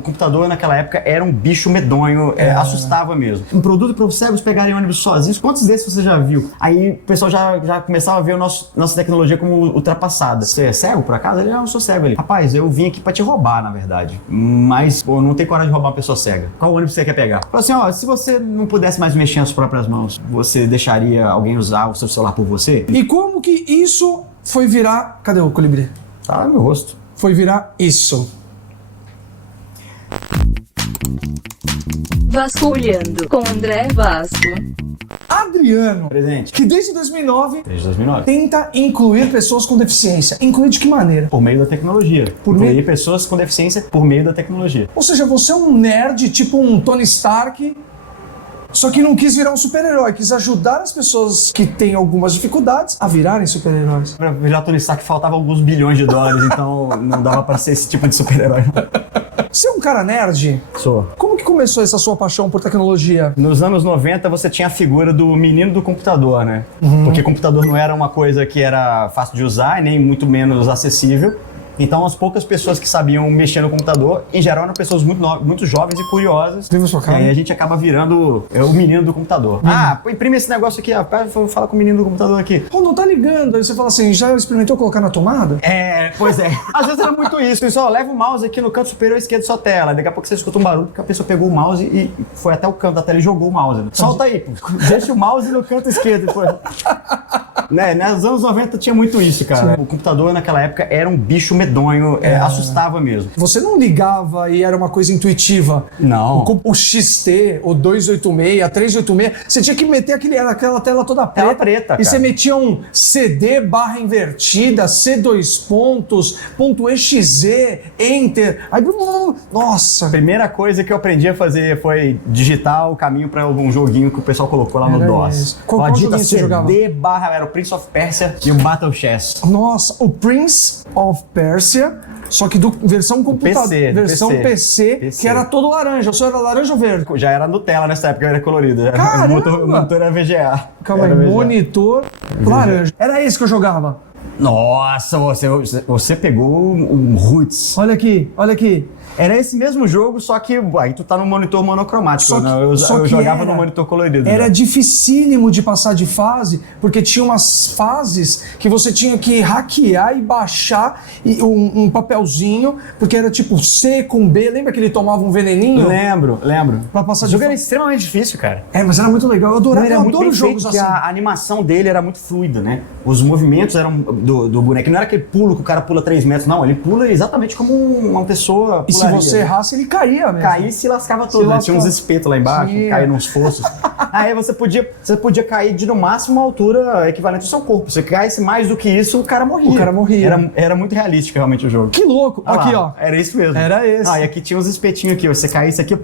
O computador naquela época era um bicho medonho, assustava mesmo. Um produto para os cegos pegarem ônibus sozinhos, quantos desses você já viu? Aí o pessoal já começava a ver nossa tecnologia como ultrapassada. Você é cego, por acaso? Ele, não, eu sou cego ali. Rapaz, eu vim aqui para te roubar, na verdade. Mas, pô, não tem coragem de roubar uma pessoa cega. Qual ônibus você quer pegar? Fala assim, ó, se você não pudesse mais mexer as próprias mãos, você deixaria alguém usar o seu celular por você? E como que isso foi virar... Cadê o colibri? Tá no meu rosto. Foi virar isso. Vasculhando com André Vasco. Adriano, Presente. que desde 2009 Desde 2009. tenta incluir pessoas com deficiência. Incluir de que maneira? Por meio da tecnologia. Por Incluir meio- pessoas com deficiência por meio da tecnologia. Ou seja, você é um nerd, tipo um Tony Stark, só que não quis virar um super-herói, quis ajudar as pessoas que têm algumas dificuldades a virarem super-heróis. Pra virar Tony Stark faltava alguns bilhões de dólares, então não dava pra ser esse tipo de super-herói. Você é um cara nerd? Sou. Como que começou essa sua paixão por tecnologia? Nos anos 90 você tinha a figura do menino do computador, né? Porque computador não era uma coisa que era fácil de usar, nem muito menos acessível. Então as poucas pessoas que sabiam mexer no computador, em geral eram pessoas muito jovens e curiosas. Viva sua cara. E aí a gente acaba virando o menino do computador. Ah, imprime esse negócio aqui, ó. Fala com o menino do computador aqui. Pô, não tá ligando. Aí você fala assim, já experimentou colocar na tomada? Pois é. Às vezes era muito isso. Só leva o mouse aqui no canto superior esquerdo da sua tela. Daqui a pouco você escuta um barulho porque a pessoa pegou o mouse e foi até o canto da tela e jogou o mouse. Solta aí, pô. Deixa o mouse no canto esquerdo. Pô. Né? Nos anos 90 tinha muito isso, cara. Sim. O computador naquela época era um bicho medonho, assustava mesmo. Você não ligava e era uma coisa intuitiva? Não. O XT, o 286, a 386, você tinha que meter aquela tela toda preta. Tela preta, E cara. você metia um CD barra invertida, C2 pontos, ponto .exe, Enter. Aí, nossa. A primeira coisa que eu aprendi a fazer foi digitar o caminho para algum joguinho que o pessoal colocou lá no Era DOS. isso. Qual Digita joguinho você jogava? Era o Prince of Persia e o Battle Chess. Nossa, o Prince of Persia, só que versão computador, PC, versão PC, PC. que era todo laranja. O seu era laranja ou verde? Já era Nutella nessa época, era colorido. Caramba! O motor era VGA. Calma aí, Era VGA. monitor laranja. Era esse que eu jogava. Nossa, você pegou um Roots. Olha aqui, olha aqui. Era esse mesmo jogo, só que aí tu tá no monitor monocromático. Só que- né? Eu só que jogava era- no monitor colorido. Era já. dificílimo de passar de fase, porque tinha umas fases que você tinha que hackear e baixar um papelzinho, porque era tipo C com B. Lembra que ele tomava um veneninho? Lembro. Pra passar O de jogo era fase. extremamente difícil, cara. Mas era muito legal. Eu adorava, Era eu muito adoro bem jogos feito, assim. porque a animação dele era muito fluida, né? Os movimentos eram do boneco. Não era aquele pulo que o cara pula 3 metros, não. Ele pula exatamente como uma pessoa E se pularia. você errasse, ele caía mesmo. Cair se lascava todo, né? Tinha uns espetos lá embaixo, Tinha. caía nos fossos. Aí você podia cair de no máximo uma altura equivalente ao seu corpo. Se você caísse mais do que isso, o cara morria. O cara morria. Era muito realístico realmente o jogo. Que louco. Olha Aqui, lá, ó. Era isso mesmo. Era esse. Ah, e aqui tinha uns espetinhos aqui, ó. Você caísse aqui,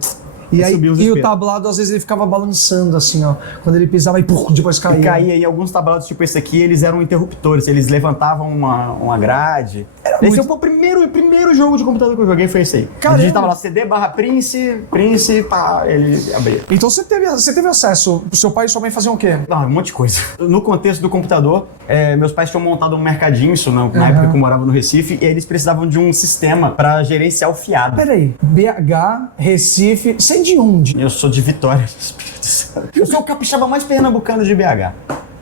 E, aí, subia os e o espetos. tablado, às vezes, ele ficava balançando assim, ó. Quando ele pisava e depois caía. E caía, e alguns tablados tipo esse aqui, eles eram interruptores, eles levantavam uma grade. Esse foi o primeiro jogo de computador que eu joguei, foi esse aí. Caramba. A gente tava lá, CD barra Prince, pá, ele abria. Então você teve acesso. O seu pai e sua mãe faziam o quê? Um monte de coisa. No contexto do computador, meus pais tinham montado um mercadinho, isso na época que eu morava no Recife, e eles precisavam de um sistema para gerenciar o fiado. Peraí, BH, Recife, você é de onde? Eu sou de Vitória, Espírito Santo. Eu sou o capixaba mais pernambucano de BH.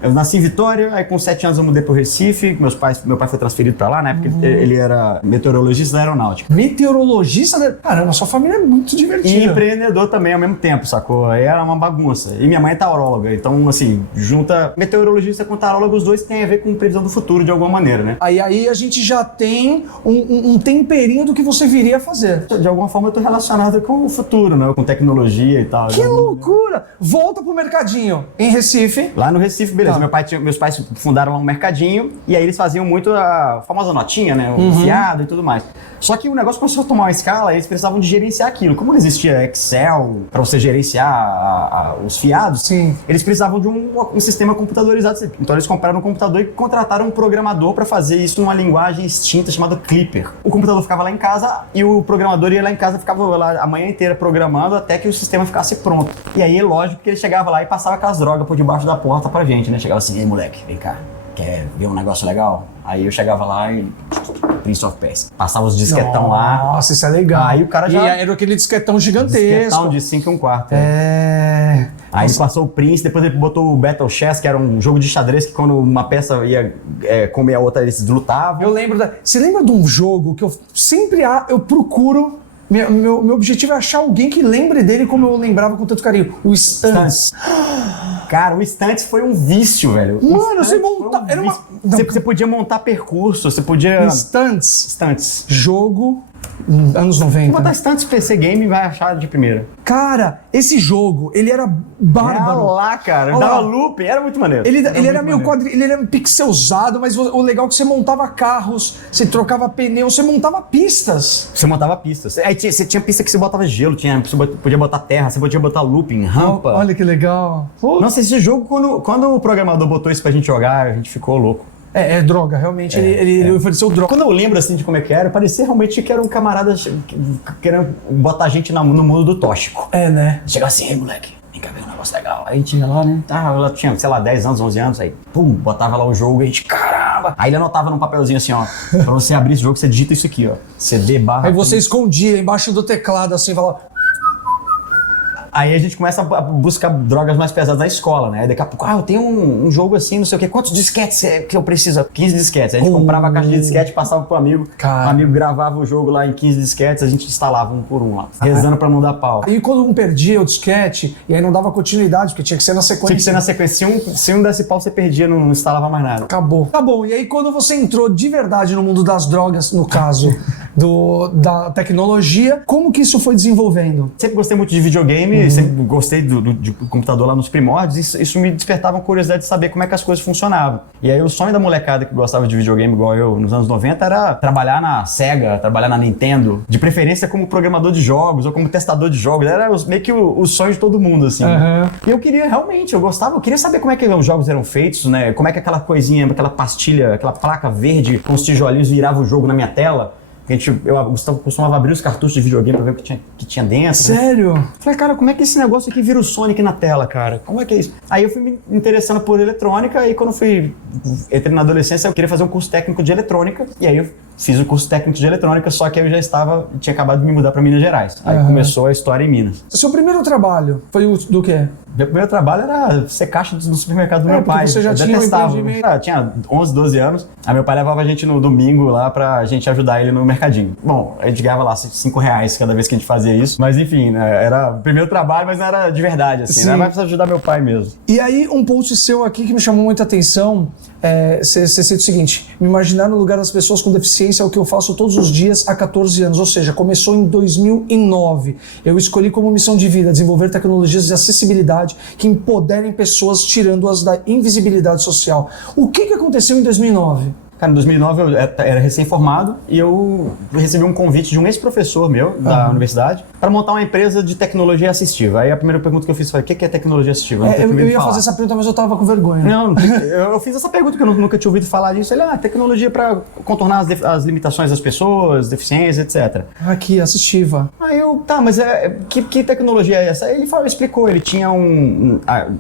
Eu nasci em Vitória, aí com 7 anos eu mudei pro Recife, meu pai foi transferido pra lá, né? Porque ele era meteorologista da aeronáutica. Meteorologista? Caramba, sua família é muito E divertida. empreendedor também ao mesmo tempo, sacou? Aí era uma bagunça. E minha mãe é tauróloga, então assim, junta meteorologista com taurólogo, os dois têm a ver com previsão do futuro de alguma maneira, né? Aí a gente já tem um temperinho do que você viria a fazer. De alguma forma eu tô relacionado com o futuro, né? Com tecnologia e tal. Que loucura! Volta pro mercadinho em Recife. Lá no Recife, beleza. Tá. Meus pais fundaram lá um mercadinho e aí eles faziam muito a famosa notinha, né? O fiado e tudo mais. Só que o negócio começou a tomar uma escala e eles precisavam de gerenciar aquilo. Como não existia Excel para você gerenciar os fiados, Sim. eles precisavam de um sistema computadorizado. Então eles compraram um computador e contrataram um programador para fazer isso numa linguagem extinta chamada Clipper. O computador ficava lá em casa e o programador ia lá em casa, ficava lá a manhã inteira programando até que o sistema ficasse pronto. E aí, lógico que ele chegava lá e passava aquelas drogas por debaixo da porta pra gente, né? Chegava assim, ei moleque, vem cá. quer ver um negócio legal? Aí eu chegava lá e... Prince of Persia. Passava os disquetão lá. Nossa, isso é legal. Aí o cara já... E era aquele disquetão gigantesco. Disquetão de 5 1/4. É... Aí ele passou o Prince, depois ele botou o Battle Chess, que era um jogo de xadrez que quando uma peça ia comer a outra, eles lutavam. Eu lembro Você lembra de um jogo que eu sempre eu procuro... Meu objetivo é achar alguém que lembre dele como eu lembrava com tanto carinho. O Stunts. Cara, o Stunts foi um vício, velho. Mano, você monta... Você podia montar percurso, você podia... Stunts. Jogo... Anos 90. Se botar Stunts PC Game, vai achar de primeira. Cara, esse jogo, ele era bárbaro. Olha lá, cara. Olha Dava lá. loop, era muito maneiro. Ele era meio maneiro. ele era pixelzado, mas o legal é que você montava carros, você trocava pneu, você montava pistas. Você montava pistas. Aí você tinha pista que você botava gelo, você podia botar terra, você podia botar looping, rampa. Olha que legal. Nossa, esse jogo, quando o programador botou isso pra gente jogar, a gente ficou louco. É droga, realmente ele ofereceu droga. Quando eu lembro assim de como é que era, parecia realmente que era um camarada querendo botar a gente no mundo do tóxico. É, né? Chegava assim, ei moleque, vem cá ver um negócio legal. Aí a gente ia lá, né? Ela tinha, sei lá, 10 anos, 11 anos, aí pum, botava lá o jogo e a gente, caramba. Aí ele anotava num papelzinho assim, ó, pra você abrir esse jogo, você digita isso aqui, ó. CD barra... Aí você escondia embaixo do teclado assim, falava... Aí a gente começa a buscar drogas mais pesadas na escola, né? Aí daqui a pouco, eu tenho um jogo assim, não sei o quê. Quantos disquetes que eu preciso? 15 disquetes. Aí a gente comprava a caixa de disquete, passava pro amigo. Cara. O amigo gravava o jogo lá em 15 disquetes, a gente instalava um por um lá, rezando pra não dar pau. E quando um perdia o disquete, e aí não dava continuidade, porque tinha que ser na sequência. Tinha que ser na sequência. Se um desse pau, você perdia, não instalava mais nada. Acabou. Tá bom, e aí quando você entrou de verdade no mundo das drogas, no caso da tecnologia, como que isso foi desenvolvendo? Sempre gostei muito de videogame, sempre gostei de computador lá nos primórdios, isso me despertava uma curiosidade de saber como é que as coisas funcionavam. E aí o sonho da molecada que gostava de videogame igual eu nos anos 90 era trabalhar na Sega, trabalhar na Nintendo, de preferência como programador de jogos ou como testador de jogos, era meio que o sonho de todo mundo, assim. E eu queria realmente, eu queria saber como é que os jogos eram feitos, né? Como é que aquela coisinha, aquela pastilha, aquela placa verde com os tijolinhos virava o jogo na minha tela. Eu costumava abrir os cartuchos de videogame pra ver o que tinha dentro. Sério? Né? Falei, cara, como é que esse negócio aqui vira o Sonic na tela, cara? Como é que é isso? Aí eu fui me interessando por eletrônica e quando entrei na adolescência, eu queria fazer um curso técnico de eletrônica e aí eu fiz o curso técnico de eletrônica, só que eu tinha acabado de me mudar pra Minas Gerais. Aí começou a história em Minas. Seu primeiro trabalho foi do quê? Meu primeiro trabalho era ser caixa no supermercado do meu pai. Você já eu tinha detestava. um Tinha 11, 12 anos. Aí meu pai levava a gente no domingo lá pra gente ajudar ele no mercadinho. Bom, a gente ganhava lá R$5 cada vez que a gente fazia isso. Mas enfim, né, era o primeiro trabalho, mas não era de verdade, assim. Né? Mas pra ajudar meu pai mesmo. E aí, um post seu aqui que me chamou muita atenção, você cita o seguinte: me imaginar no lugar das pessoas com deficiência é o que eu faço todos os dias há 14 anos. Ou seja, começou em 2009. Eu escolhi como missão de vida desenvolver tecnologias de acessibilidade que empoderem pessoas, tirando-as da invisibilidade social. O que aconteceu em 2009? Cara, em 2009 eu era recém-formado e eu recebi um convite de um ex-professor meu da universidade para montar uma empresa de tecnologia assistiva. Aí a primeira pergunta que eu fiz foi: o que é tecnologia assistiva? Eu ia fazer essa pergunta, mas eu tava com vergonha. Não, eu fiz essa pergunta porque eu nunca tinha ouvido falar disso. Ele, tecnologia para contornar as limitações das pessoas, deficiências, etc. Aqui, assistiva. Aí eu, mas que tecnologia é essa? Aí ele explicou, ele tinha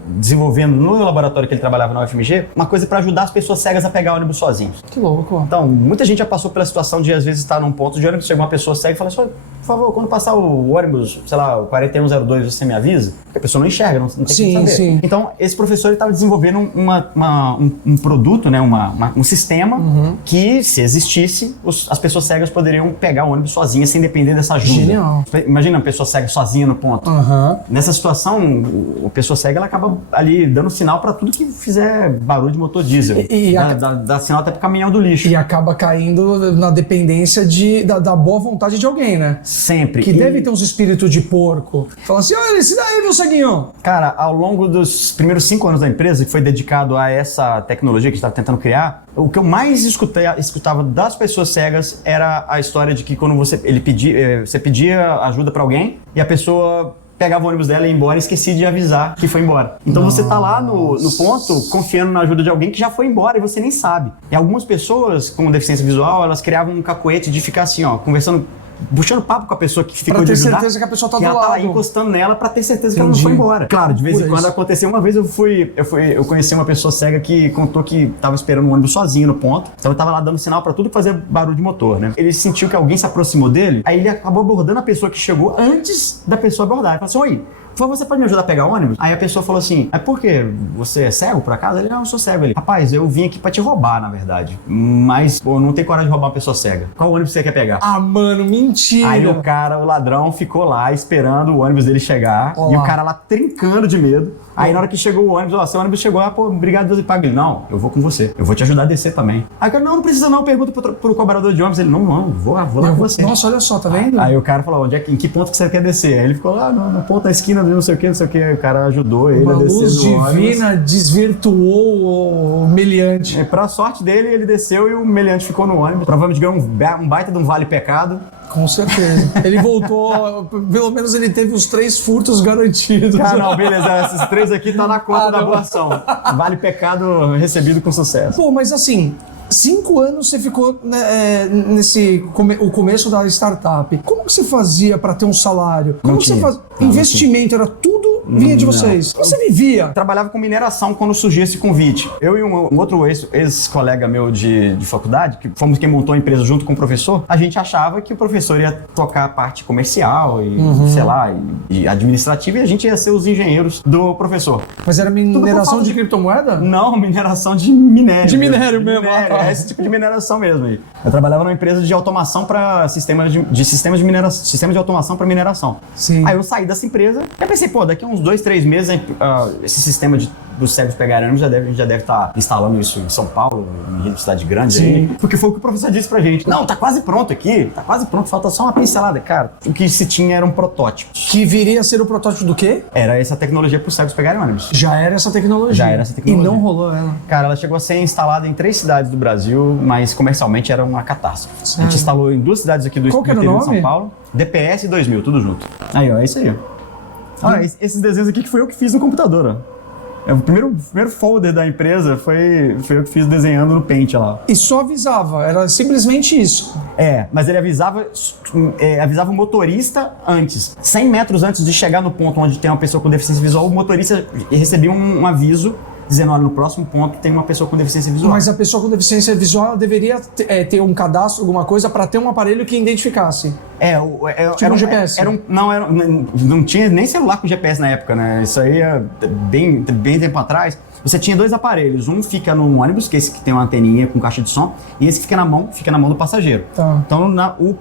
desenvolvendo no laboratório que ele trabalhava na UFMG, uma coisa para ajudar as pessoas cegas a pegar ônibus sozinhos. Que louco. Então, muita gente já passou pela situação de, às vezes, estar num ponto de ônibus, chega uma pessoa cega e fala assim: por favor, quando passar o ônibus, sei lá, o 4102, você me avisa? Porque a pessoa não enxerga, não tem como saber. Sim. Então, esse professor estava desenvolvendo um produto, né, um sistema que, se existisse, as pessoas cegas poderiam pegar o ônibus sozinhas, sem depender dessa ajuda. Genial. Imagina uma pessoa cega sozinha no ponto. Nessa situação, a pessoa cega ela acaba ali dando sinal para tudo que fizer barulho de motor diesel. Dá sinal até pro caminhão do lixo. E acaba caindo na dependência da boa vontade de alguém, né? Sempre. Que deve ter uns espíritos de porco. Fala assim: olha, esse daí, meu ceguinho. Cara, ao longo dos primeiros 5 anos da empresa, que foi dedicado a essa tecnologia que a gente estava tentando criar, o que eu mais escutava das pessoas cegas era a história de que quando você pedia ajuda para alguém e a pessoa pegava o ônibus dela e ia embora e esquecia de avisar que foi embora. Então você tá lá no ponto confiando na ajuda de alguém que já foi embora e você nem sabe. E algumas pessoas com deficiência visual, elas criavam um cacoete de ficar assim, ó, conversando puxando papo com a pessoa que ficou Pra de ter ajudar, certeza que a pessoa tá que do ela tá lá lado. encostando nela pra ter certeza que ela não Entendi. foi embora. Claro, de vez em Pura quando isso. aconteceu. Uma vez eu conheci uma pessoa cega que contou que tava esperando um ônibus sozinho no ponto, então ele tava lá dando sinal pra tudo fazer barulho de motor, né? Ele sentiu que alguém se aproximou dele, aí ele acabou abordando a pessoa que chegou antes da pessoa abordar. Ele falou assim: oi, por favor, você pode me ajudar a pegar o ônibus? Aí a pessoa falou assim: é por quê? Você é cego, por acaso? Ele: não, eu sou cego. Ele: rapaz, eu vim aqui pra te roubar, na verdade. Mas, pô, não tenho coragem de roubar uma pessoa cega. Qual ônibus você quer pegar? Ah, mano, mentira. Aí o ladrão ficou lá esperando o ônibus dele chegar. Olá. E o cara lá trincando de medo. Aí na hora que chegou o ônibus, ó, seu ônibus chegou, pô, obrigado, Deus e paga. Ele: não, eu vou com você. Eu vou te ajudar a descer também. Aí o cara: não precisa não, pergunta pro cobrador de ônibus. Ele: não, vou lá com você. Nossa, olha só, tá vendo? Aí o cara falou: em que ponto que você quer descer? Aí ele ficou lá no ponto da esquina, não sei o que, não sei o que. Aí o cara ajudou ele Uma a descer luz do ônibus. divina desvirtuou o meliante. E pra sorte dele, ele desceu e o meliante ficou no ônibus. Provavelmente ganhou um baita de um vale pecado. Com certeza. Ele voltou, pelo menos ele teve os 3 furtos garantidos. Ah, não, beleza. Esses 3 aqui tá na conta da não. boa ação. Vale pecado recebido com sucesso. Pô, mas assim, 5 anos você ficou né, o começo da startup. Como que você fazia pra ter um salário? Como Não que você tinha. fazia? Não Investimento, era tudo vinha de Não. vocês. Como você vivia? Trabalhava com mineração quando surgiu esse convite. Eu e um outro ex-colega meu de faculdade, que fomos quem montou a empresa junto com o professor, a gente achava que o professor ia tocar a parte comercial e, sei lá, e administrativa, e a gente ia ser os engenheiros do professor. Mas era por mineração falta de de- criptomoeda? Não, mineração de minério. De minério mesmo. É esse tipo de mineração mesmo aí. Eu trabalhava numa empresa de automação para sistemas de mineração, sistema de automação para mineração. Sim. Aí eu saí dessa empresa e pensei, pô, daqui a uns 2, 3 meses esse sistema dos cegos pegarem ônibus a gente já deve estar instalando isso em São Paulo, em cidade grande aí. Porque foi o que o professor disse pra gente. Não, tá quase pronto aqui, tá quase pronto, falta só uma pincelada. Cara, o que se tinha era um protótipo. Que viria a ser o protótipo do quê? Era essa tecnologia para os cegos pegarem ônibus. Já era essa tecnologia. Já era essa tecnologia. E não rolou ela. Cara, ela chegou a ser instalada em 3 cidades do Brasil, mas comercialmente era uma catástrofe. A Sério? gente instalou em 2 cidades aqui do Qual que era o interior de nome? São Paulo. DPS 2000, tudo junto. Aí, ó, é isso aí, ó. Olha, esses desenhos aqui que foi eu que fiz no computador, ó. O primeiro folder da empresa foi eu que fiz desenhando no Paint lá. E só avisava, era simplesmente isso. É, mas ele avisava o motorista antes. 100 metros antes de chegar no ponto onde tem uma pessoa com deficiência visual, o motorista recebia um aviso dizendo: olha, no próximo ponto tem uma pessoa com deficiência visual. Mas a pessoa com deficiência visual ela deveria ter um cadastro, alguma coisa, para ter um aparelho que identificasse. Tipo um GPS. Não tinha nem celular com GPS na época, né? Isso aí é bem tempo atrás. Você tinha 2 aparelhos. Um fica no ônibus, que é esse que tem uma anteninha com caixa de som, e esse fica na mão do passageiro. Tá. Então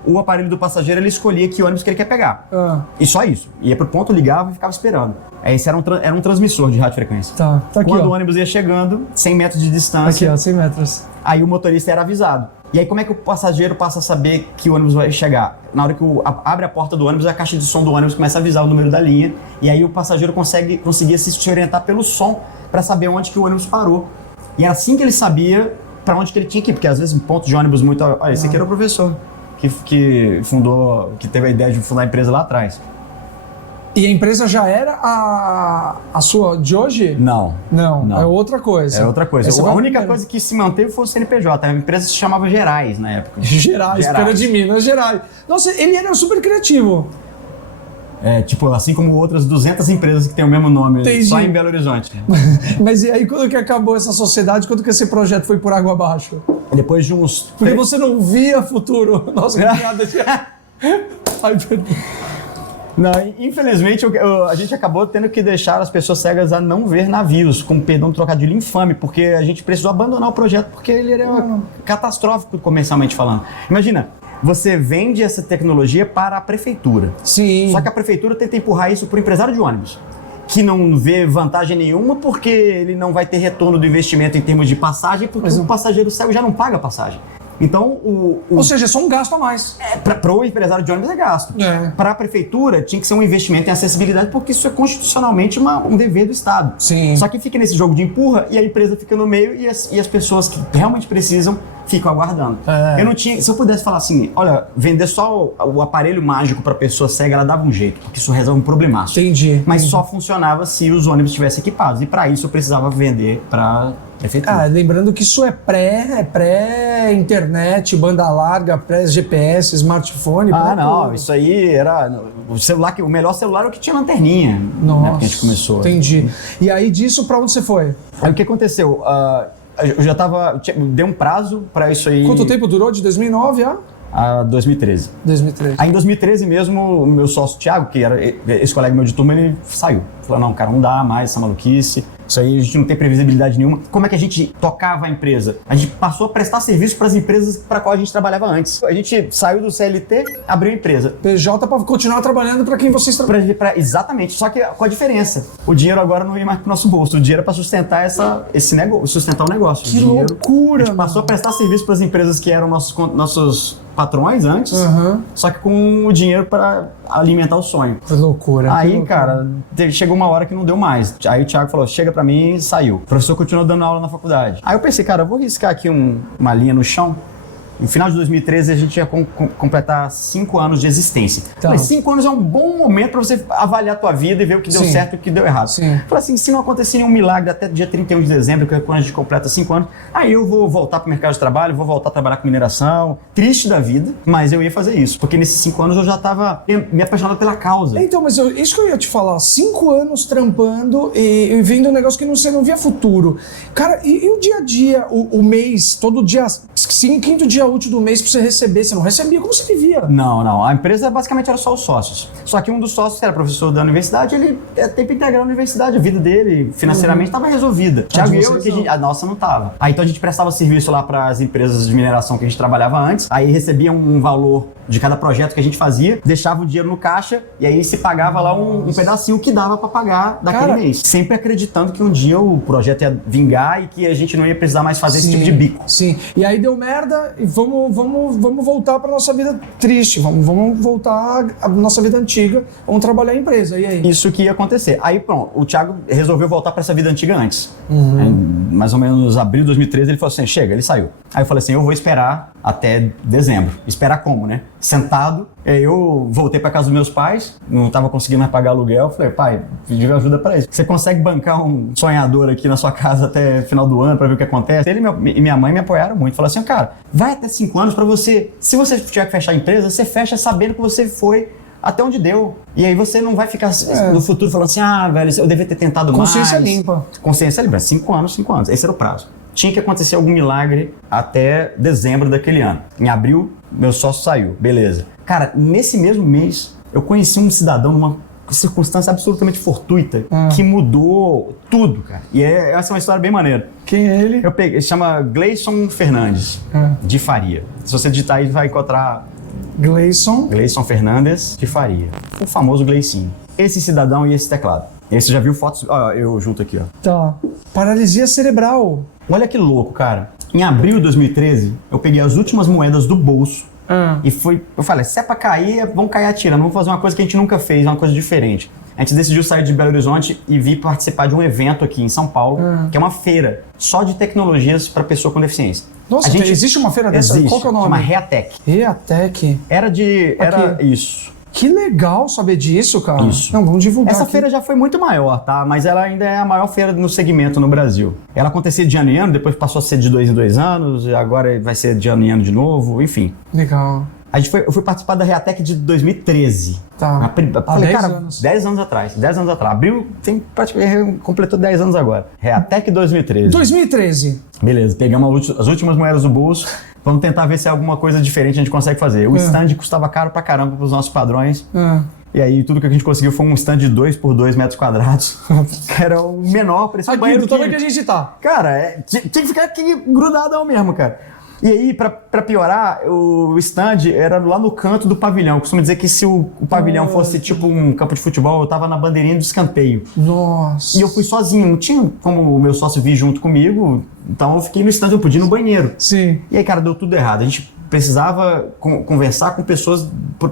o aparelho do passageiro ele escolhia que ônibus que ele quer pegar. Ah, E só isso. Ia pro ponto, ligava e ficava esperando. Esse era um transmissor de radiofrequência. tá. Tá aqui, Quando o ó. ônibus ia chegando, 100 metros de distância, Aqui, ó, 100 metros. aí o motorista era avisado. E aí como é que o passageiro passa a saber que o ônibus vai chegar? Na hora que abre a porta do ônibus, a caixa de som do ônibus começa a avisar o número da linha, e aí o passageiro conseguia se orientar pelo som para saber onde que o ônibus parou. E era assim que ele sabia para onde que ele tinha que ir, porque às vezes em pontos de ônibus muito... Olha, esse aqui era o professor que teve a ideia de fundar a empresa lá atrás. E a empresa já era a sua de hoje? Não. Não, é outra coisa. É outra coisa. Essa A foi única primeira. coisa que se manteve foi o CNPJ. A empresa se chamava Gerais na época. Gerais, porque era de Minas Gerais. Nossa, ele era super criativo. É, tipo, assim como outras 200 empresas que têm o mesmo nome, Entendi. só em Belo Horizonte. Mas e aí, quando que acabou essa sociedade? Quando que esse projeto foi por água abaixo? Depois de uns... Porque você não via futuro. Nossa, que piada de... Ai, perdão. Não, infelizmente a gente acabou tendo que deixar as pessoas cegas a não ver navios, com perdão do trocadilho infame, porque a gente precisou abandonar o projeto porque ele era catastrófico comercialmente falando. Imagina, você vende essa tecnologia para a prefeitura. Sim. Só que a prefeitura tenta empurrar isso para o empresário de ônibus, que não vê vantagem nenhuma porque ele não vai ter retorno do investimento em termos de passagem, porque o passageiro cego já não paga passagem. Então, Ou seja, é só um gasto a mais. para o empresário de ônibus é gasto. É. Para a prefeitura, tinha que ser um investimento em acessibilidade, porque isso é constitucionalmente um dever do Estado. Sim. Só que fica nesse jogo de empurra e a empresa fica no meio e as pessoas que realmente precisam ficam aguardando. É. Eu não tinha... Se eu pudesse falar assim, olha, vender só o aparelho mágico para pessoa cega, ela dava um jeito, porque isso resolve um problemaço. Entendi. Mas só funcionava se os ônibus estivessem equipados. E para isso eu precisava vender para feito tudo. Lembrando que isso é pré-internet, banda larga, pré-GPS, smartphone. Não, isso aí era o celular, o melhor celular é o que tinha lanterninha, Nossa, né, que a gente começou. Entendi. E aí disso, pra onde você foi? Aí o que aconteceu? Eu já dei um prazo pra isso aí. Quanto tempo durou? De 2009 a 2013. 2013. Aí em 2013 mesmo, o meu sócio Thiago, que era esse colega meu de turma, ele saiu. Falou, não, cara, não dá mais essa maluquice. Isso aí a gente não tem previsibilidade nenhuma. Como é que a gente tocava a empresa? A gente passou a prestar serviço para as empresas para qual a gente trabalhava antes. A gente saiu do CLT, abriu a empresa. PJ para continuar trabalhando para quem vocês trabalham. Exatamente, só que com a diferença. O dinheiro agora não ia mais pro nosso bolso. O dinheiro é para sustentar esse negócio, sustentar o negócio. Que loucura! A gente passou a prestar serviço para as empresas que eram nossos patrões antes, só que com o dinheiro para alimentar o sonho. Que loucura. Aí, que loucura. cara, chegou uma hora que não deu mais. Aí o Thiago falou, chega pra mim e saiu. O professor continuou dando aula na faculdade. Aí eu pensei, cara, eu vou riscar aqui uma linha no chão. No final de 2013, a gente ia completar 5 anos de existência. Tá. Falei, 5 anos é um bom momento para você avaliar a tua vida e ver o que deu certo e o que deu errado. Sim. Falei assim, se não acontecer nenhum milagre até dia 31 de dezembro, que é quando a gente completa 5 anos, aí eu vou voltar pro mercado de trabalho, vou voltar a trabalhar com mineração, triste da vida, mas eu ia fazer isso, porque nesses 5 anos eu já estava me apaixonado pela causa. Então, mas isso que eu ia te falar, 5 anos trampando e vendo um negócio que você não via futuro. Cara, e o dia a dia, o mês, todo dia, quinto dia útil do mês pra você receber, você não recebia? Como você vivia? Não. A empresa basicamente era só os sócios. Só que um dos sócios, que era professor da universidade, ele é tempo integral na universidade. A vida dele, financeiramente, estava resolvida. Thiago e eu, a nossa não estava. Aí então a gente prestava serviço lá para as empresas de mineração que a gente trabalhava antes. Aí recebia um valor de cada projeto que a gente fazia, deixava o dinheiro no caixa e aí se pagava lá um pedacinho que dava para pagar daquele mês. Sempre acreditando que um dia o projeto ia vingar e que a gente não ia precisar mais fazer esse tipo de bico. Sim. E aí deu merda e vamos voltar para nossa vida triste, vamos voltar à nossa vida antiga, vamos trabalhar em empresa, e aí? Isso que ia acontecer. Aí pronto, o Thiago resolveu voltar para essa vida antiga antes. Em mais ou menos abril de 2013 ele falou assim, chega, ele saiu. Aí eu falei assim, eu vou esperar até dezembro. Esperar como, né? Sentado, eu voltei para casa dos meus pais, não estava conseguindo mais pagar aluguel, falei, pai, pedi ajuda para isso. Você consegue bancar um sonhador aqui na sua casa até final do ano para ver o que acontece? Ele e minha mãe me apoiaram muito, falaram assim, cara, vai até 5 anos para você, se você tiver que fechar a empresa, você fecha sabendo que você foi até onde deu. E aí você não vai ficar no futuro falando assim, velho, eu devia ter tentado Consciência mais. limpa. Consciência limpa. 5 anos. Esse era o prazo. Tinha que acontecer algum milagre até dezembro daquele ano. Em abril, meu sócio saiu. Beleza. Cara, nesse mesmo mês, eu conheci um cidadão numa circunstância absolutamente fortuita que mudou tudo, cara. E essa é uma história bem maneira. Quem é ele? Ele chama Gleison Fernandes, de Faria. Se você digitar aí, vai encontrar Gleison Fernandes de Faria. O famoso Gleicinho. Esse cidadão e esse teclado. E aí você já viu fotos? Eu junto aqui, ó. Tá. Paralisia cerebral. Olha que louco, cara. Em abril de 2013, eu peguei as últimas moedas do bolso e eu falei, se é pra cair, vamos cair atirando, vamos fazer uma coisa que a gente nunca fez, uma coisa diferente. A gente decidiu sair de Belo Horizonte e vir participar de um evento aqui em São Paulo, que é uma feira só de tecnologias para pessoa com deficiência. Nossa, existe uma feira dessa? Existe, Qual que é o nome? chama Reatec. Reatec. Era isso. Que legal saber disso, cara. Isso. Não, vamos divulgar Essa aqui. feira já foi muito maior, tá? Mas ela ainda é a maior feira no segmento no Brasil. Ela acontecia de ano em ano, depois passou a ser de 2 em 2 anos, agora vai ser de ano em ano de novo, enfim. Legal. Eu fui participar da Reatec de 2013. Tá. Falei, 10 cara, anos. 10 anos atrás. Abril praticamente completou 10 anos agora. Reatec 2013. 2013. Beleza, pegamos as últimas moedas do bolso. Vamos tentar ver se é alguma coisa diferente a gente consegue fazer. O stand custava caro pra caramba pros nossos padrões. E aí tudo que a gente conseguiu foi um stand de 2 por 2 metros quadrados. Era o menor, parecia um banheiro Aqui, do tamanho químico. que a gente tá. Cara, tinha que ficar aqui grudadão mesmo, cara. E aí, pra piorar, o stand era lá no canto do pavilhão. Eu costumo dizer que se o pavilhão fosse tipo um campo de futebol, eu tava na bandeirinha do escanteio. Nossa. E eu fui sozinho, não tinha como o meu sócio vir junto comigo, então eu fiquei no stand, eu podia ir no banheiro. Sim. E aí, cara, deu tudo errado. A gente precisava conversar com pessoas,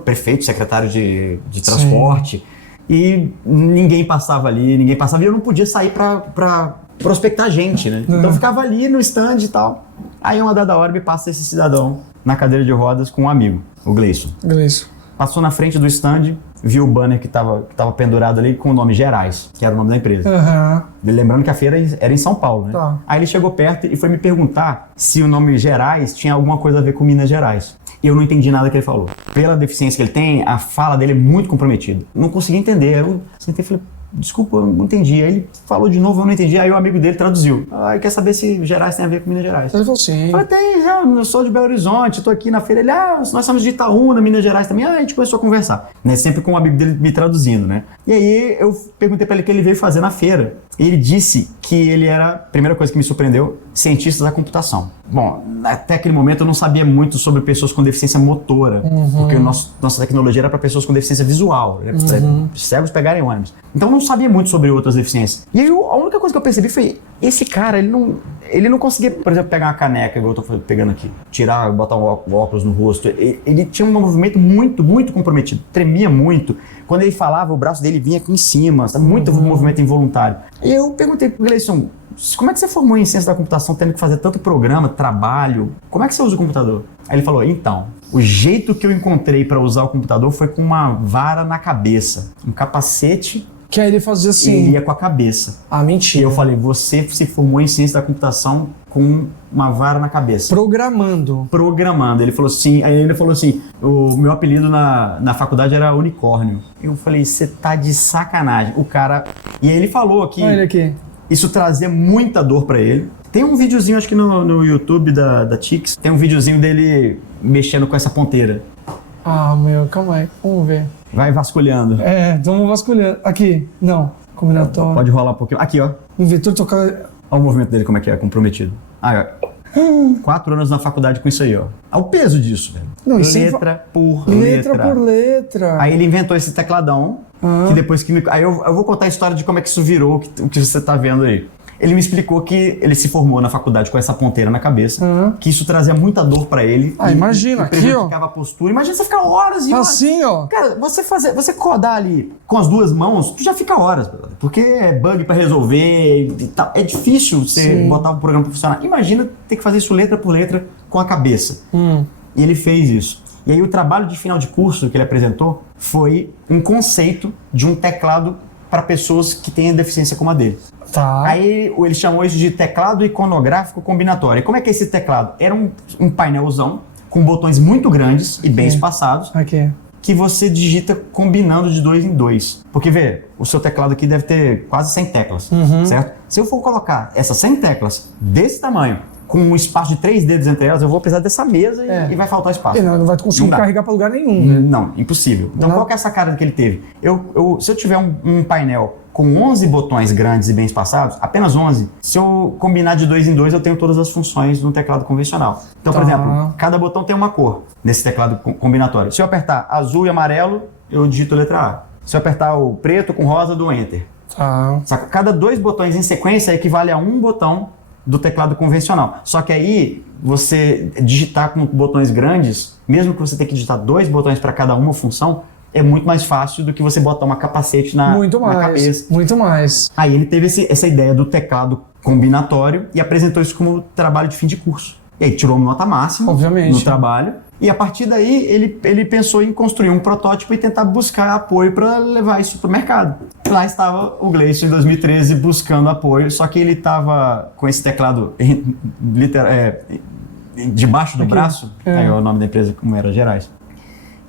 prefeito, secretário de transporte, e ninguém passava ali, e eu não podia sair pra prospectar gente, né? Então eu ficava ali no stand e tal. Aí uma dada hora me passa esse cidadão na cadeira de rodas com um amigo, o Gleison. Beleza. Passou na frente do stand, viu o banner que tava pendurado ali com o nome Gerais, que era o nome da empresa. Aham. Lembrando que a feira era em São Paulo, né? Tá. Aí ele chegou perto e foi me perguntar se o nome Gerais tinha alguma coisa a ver com Minas Gerais. E eu não entendi nada que ele falou. Pela deficiência que ele tem, a fala dele é muito comprometida. Não consegui entender. Eu sentei e falei, desculpa, eu não entendi. Aí ele falou de novo, eu não entendi. Aí o amigo dele traduziu. Ah, quer saber se Gerais tem a ver com Minas Gerais. Ele falou assim. Eu falei, tem, já, eu sou de Belo Horizonte, tô aqui na feira. Ele, nós somos de Itaúna, Minas Gerais também. A gente começou a conversar. Né? Sempre com o amigo dele me traduzindo, né? E aí eu perguntei pra ele o que ele veio fazer na feira. E ele disse que ele era, a primeira coisa que me surpreendeu, cientista da computação. Bom, até aquele momento eu não sabia muito sobre pessoas com deficiência motora, porque nossa tecnologia era para pessoas com deficiência visual, né? Cegos pegarem ônibus. Então eu não sabia muito sobre outras deficiências. E aí a única coisa que eu percebi foi, esse cara, ele não conseguia, por exemplo, pegar uma caneca, igual eu tô pegando aqui, tirar, botar o óculos no rosto. Ele tinha um movimento muito, muito comprometido, tremia muito. Quando ele falava, o braço dele vinha aqui em cima, muito movimento involuntário. E eu perguntei pro Gleison, como é que você formou em ciência da computação tendo que fazer tanto programa, trabalho? Como é que você usa o computador? Aí ele falou, então, o jeito que eu encontrei para usar o computador foi com uma vara na cabeça, um capacete. Que aí ele fazia assim. E ele ia com a cabeça. Ah, mentira. E eu falei, você se formou em ciência da computação com uma vara na cabeça. Programando. Ele falou assim, aí ele falou assim, o meu apelido na faculdade era unicórnio. Eu falei, você tá de sacanagem. O cara... E aí ele falou que Olha ele aqui. isso trazia muita dor pra ele. Tem um videozinho, acho que no YouTube da Tix, tem um videozinho dele mexendo com essa ponteira. Ah, meu, calma aí. Vamos ver. Vai vasculhando. Vamos vasculhando. Aqui, não. Combinatório. Pode rolar um pouquinho. Aqui, ó. Inventor tocar... Olha o movimento dele, como é que é, comprometido. Ó. 4 anos na faculdade com isso aí, ó. Olha o peso disso, velho. Não, letra por letra por letra. Aí ele inventou esse tecladão, que depois que Aí eu vou contar a história de como é que isso virou, o que você tá vendo aí. Ele me explicou que ele se formou na faculdade com essa ponteira na cabeça, que isso trazia muita dor pra ele. Imagina, e prejudicava a postura. Imagina você ficar horas e horas. Assim, ó. Cara, você codar ali com as duas mãos, tu já fica horas, brother, porque é bug pra resolver e tal. É difícil você botar um programa pra funcionar. Imagina ter que fazer isso letra por letra com a cabeça. E ele fez isso. E aí o trabalho de final de curso que ele apresentou foi um conceito de um teclado para pessoas que têm deficiência como a dele. Tá. Aí ele chamou isso de teclado iconográfico combinatório. E como é que é esse teclado? Era um painelzão com botões muito grandes e bem espaçados, Aqui. que você digita combinando de 2 em 2. Porque, vê, o seu teclado aqui deve ter quase 100 teclas, certo? Se eu for colocar essas 100 teclas desse tamanho, com um espaço de 3 dedos entre elas, eu vou precisar dessa mesa e vai faltar espaço. E não vai conseguir Não dá. carregar pra lugar nenhum, né? Não, impossível. Então, qual que é essa cara que ele teve? Se eu tiver um painel com 11 botões grandes e bem espaçados, apenas 11, se eu combinar de 2 em 2, eu tenho todas as funções no teclado convencional. Então, por exemplo, cada botão tem uma cor nesse teclado combinatório. Se eu apertar azul e amarelo, eu digito a letra A. Se eu apertar o preto com rosa, eu dou Enter. Tá. Saca? Cada 2 botões em sequência equivale a um botão do teclado convencional. Só que aí, você digitar com botões grandes, mesmo que você tenha que digitar 2 botões para cada uma função, é muito mais fácil do que você botar uma capacete na cabeça. Muito mais. Aí ele teve essa ideia do teclado combinatório e apresentou isso como trabalho de fim de curso. E aí tirou nota máxima Obviamente. no trabalho. E a partir daí ele pensou em construir um protótipo e tentar buscar apoio para levar isso para o mercado. Lá estava o Gleison em 2013 buscando apoio, só que ele estava com esse teclado debaixo do braço, aí é o nome da empresa como era, Gerais.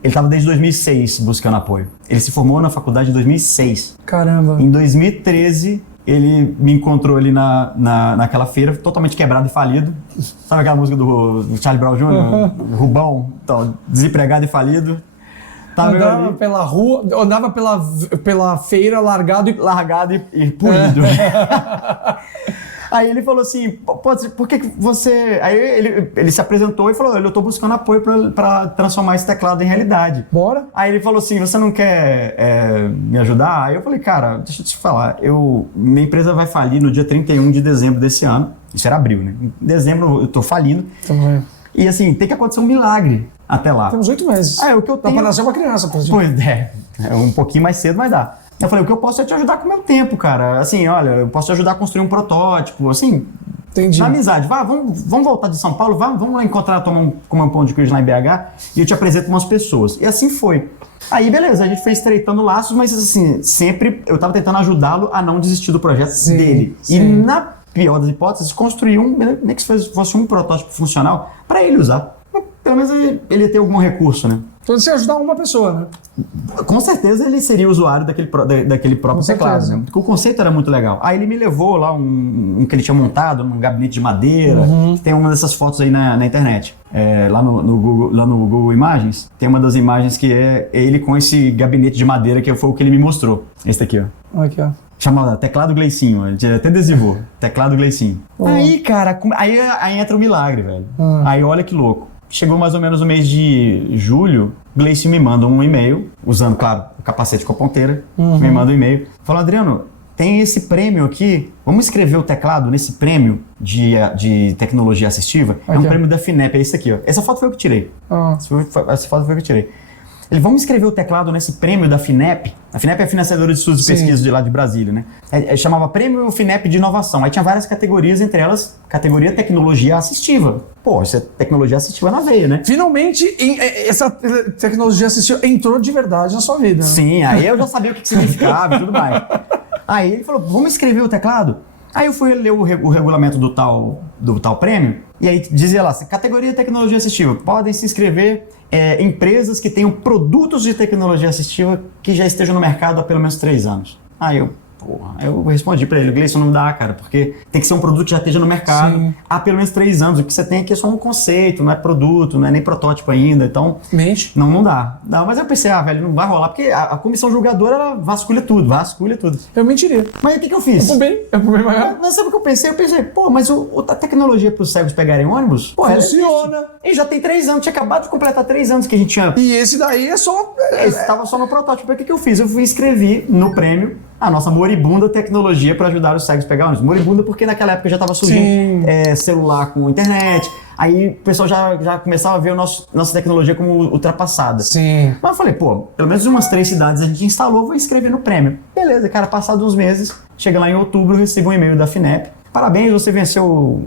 Ele estava desde 2006 buscando apoio. Ele se formou na faculdade em 2006. Caramba. Em 2013, ele me encontrou ali naquela feira, totalmente quebrado e falido. Sabe aquela música do Charlie Brown Jr.? Rubão, então, desempregado e falido. Andava pela rua, andava pela feira largado e polido. Aí ele falou assim, por que você... Aí ele se apresentou e falou, eu tô buscando apoio pra transformar esse teclado em realidade. Bora. Aí ele falou assim, você não quer me ajudar? Aí eu falei, cara, deixa eu te falar, minha empresa vai falir no dia 31 de dezembro desse ano. Isso era abril, né? Em dezembro eu tô falindo. E assim, tem que acontecer um milagre até lá. Temos 8 meses. O que eu tenho... Dá pra nascer uma criança, por exemplo. Pois é um pouquinho mais cedo, mas dá. Eu falei, o que eu posso é te ajudar com o meu tempo, cara. Assim, olha, eu posso te ajudar a construir um protótipo, assim, Entendi. Na amizade. Vamos voltar de São Paulo, vamos lá encontrar, comer um pão de queijo lá em BH e eu te apresento umas pessoas. E assim foi. Aí, beleza, a gente foi estreitando laços, mas assim, sempre eu tava tentando ajudá-lo a não desistir do projeto dele. Sim. E na pior das hipóteses, construir nem que fosse um protótipo funcional para ele usar. Pelo menos ele ia ter algum recurso, né? Então você ajudar uma pessoa, né? Com certeza ele seria usuário daquele próprio teclado, né? Porque o conceito era muito legal. Aí ele me levou lá um que ele tinha montado num gabinete de madeira. Tem uma dessas fotos aí na internet. Lá no Google Imagens, tem uma das imagens que é ele com esse gabinete de madeira, que foi o que ele me mostrou. Esse daqui, ó. Aqui, ó. Chama teclado Gleicinho, a gente até adesivou. Teclado Gleicinho. Aí, cara, aí entra o milagre, velho. Aí olha que louco. Chegou mais ou menos no mês de julho, Gleicinho me manda um e-mail, usando, claro, o capacete com a ponteira, me manda um e-mail. Falou, Adriano, tem esse prêmio aqui, vamos escrever o teclado nesse prêmio de tecnologia assistiva? É um prêmio da FINEP, é esse aqui, ó. Essa foto foi eu que tirei. Essa foto foi eu que tirei. Ele, vamos escrever o teclado nesse prêmio da FINEP. A FINEP é a financiadora de estudos e pesquisa de lá de Brasília, né? Chamava Prêmio FINEP de Inovação. Aí tinha várias categorias, entre elas, categoria Tecnologia Assistiva. Pô, isso é tecnologia assistiva na veia, né? Finalmente, essa tecnologia assistiva entrou de verdade na sua vida. Né? Sim, aí eu já sabia o que significava e tudo mais. Aí ele falou, vamos escrever o teclado? Aí eu fui ler o regulamento do tal prêmio, e aí dizia lá, categoria Tecnologia Assistiva, podem se inscrever empresas que tenham produtos de tecnologia assistiva que já estejam no mercado há pelo menos 3 anos. Aí eu respondi pra ele, Gleison, não dá, cara, porque tem que ser um produto que já esteja no mercado há pelo menos 3 anos. O que você tem aqui é só um conceito, não é produto, não é nem protótipo ainda, então... Mente. Não dá. Mas eu pensei, velho, não vai rolar, porque a comissão julgadora, ela vasculha tudo. Eu mentiria. Mas o que eu fiz? É pro bem maior. Mas sabe o que eu pensei? Eu pensei, mas a tecnologia para os cegos pegarem ônibus, funciona. E já tem 3 anos, tinha acabado de completar 3 anos que a gente tinha... E esse daí é só... Esse estava só no protótipo. O que eu fiz? Eu fui inscrever no prêmio a nossa moribunda tecnologia para ajudar os cegos a pegar ônibus. Moribunda porque naquela época já estava surgindo celular com internet, aí o pessoal já começava a ver nossa tecnologia como ultrapassada. Sim. Mas eu falei, pelo menos umas 3 cidades a gente instalou, vou inscrever no prêmio. Beleza, cara, passados uns meses, chega lá em outubro, eu recebo um e-mail da FINEP. Parabéns, você venceu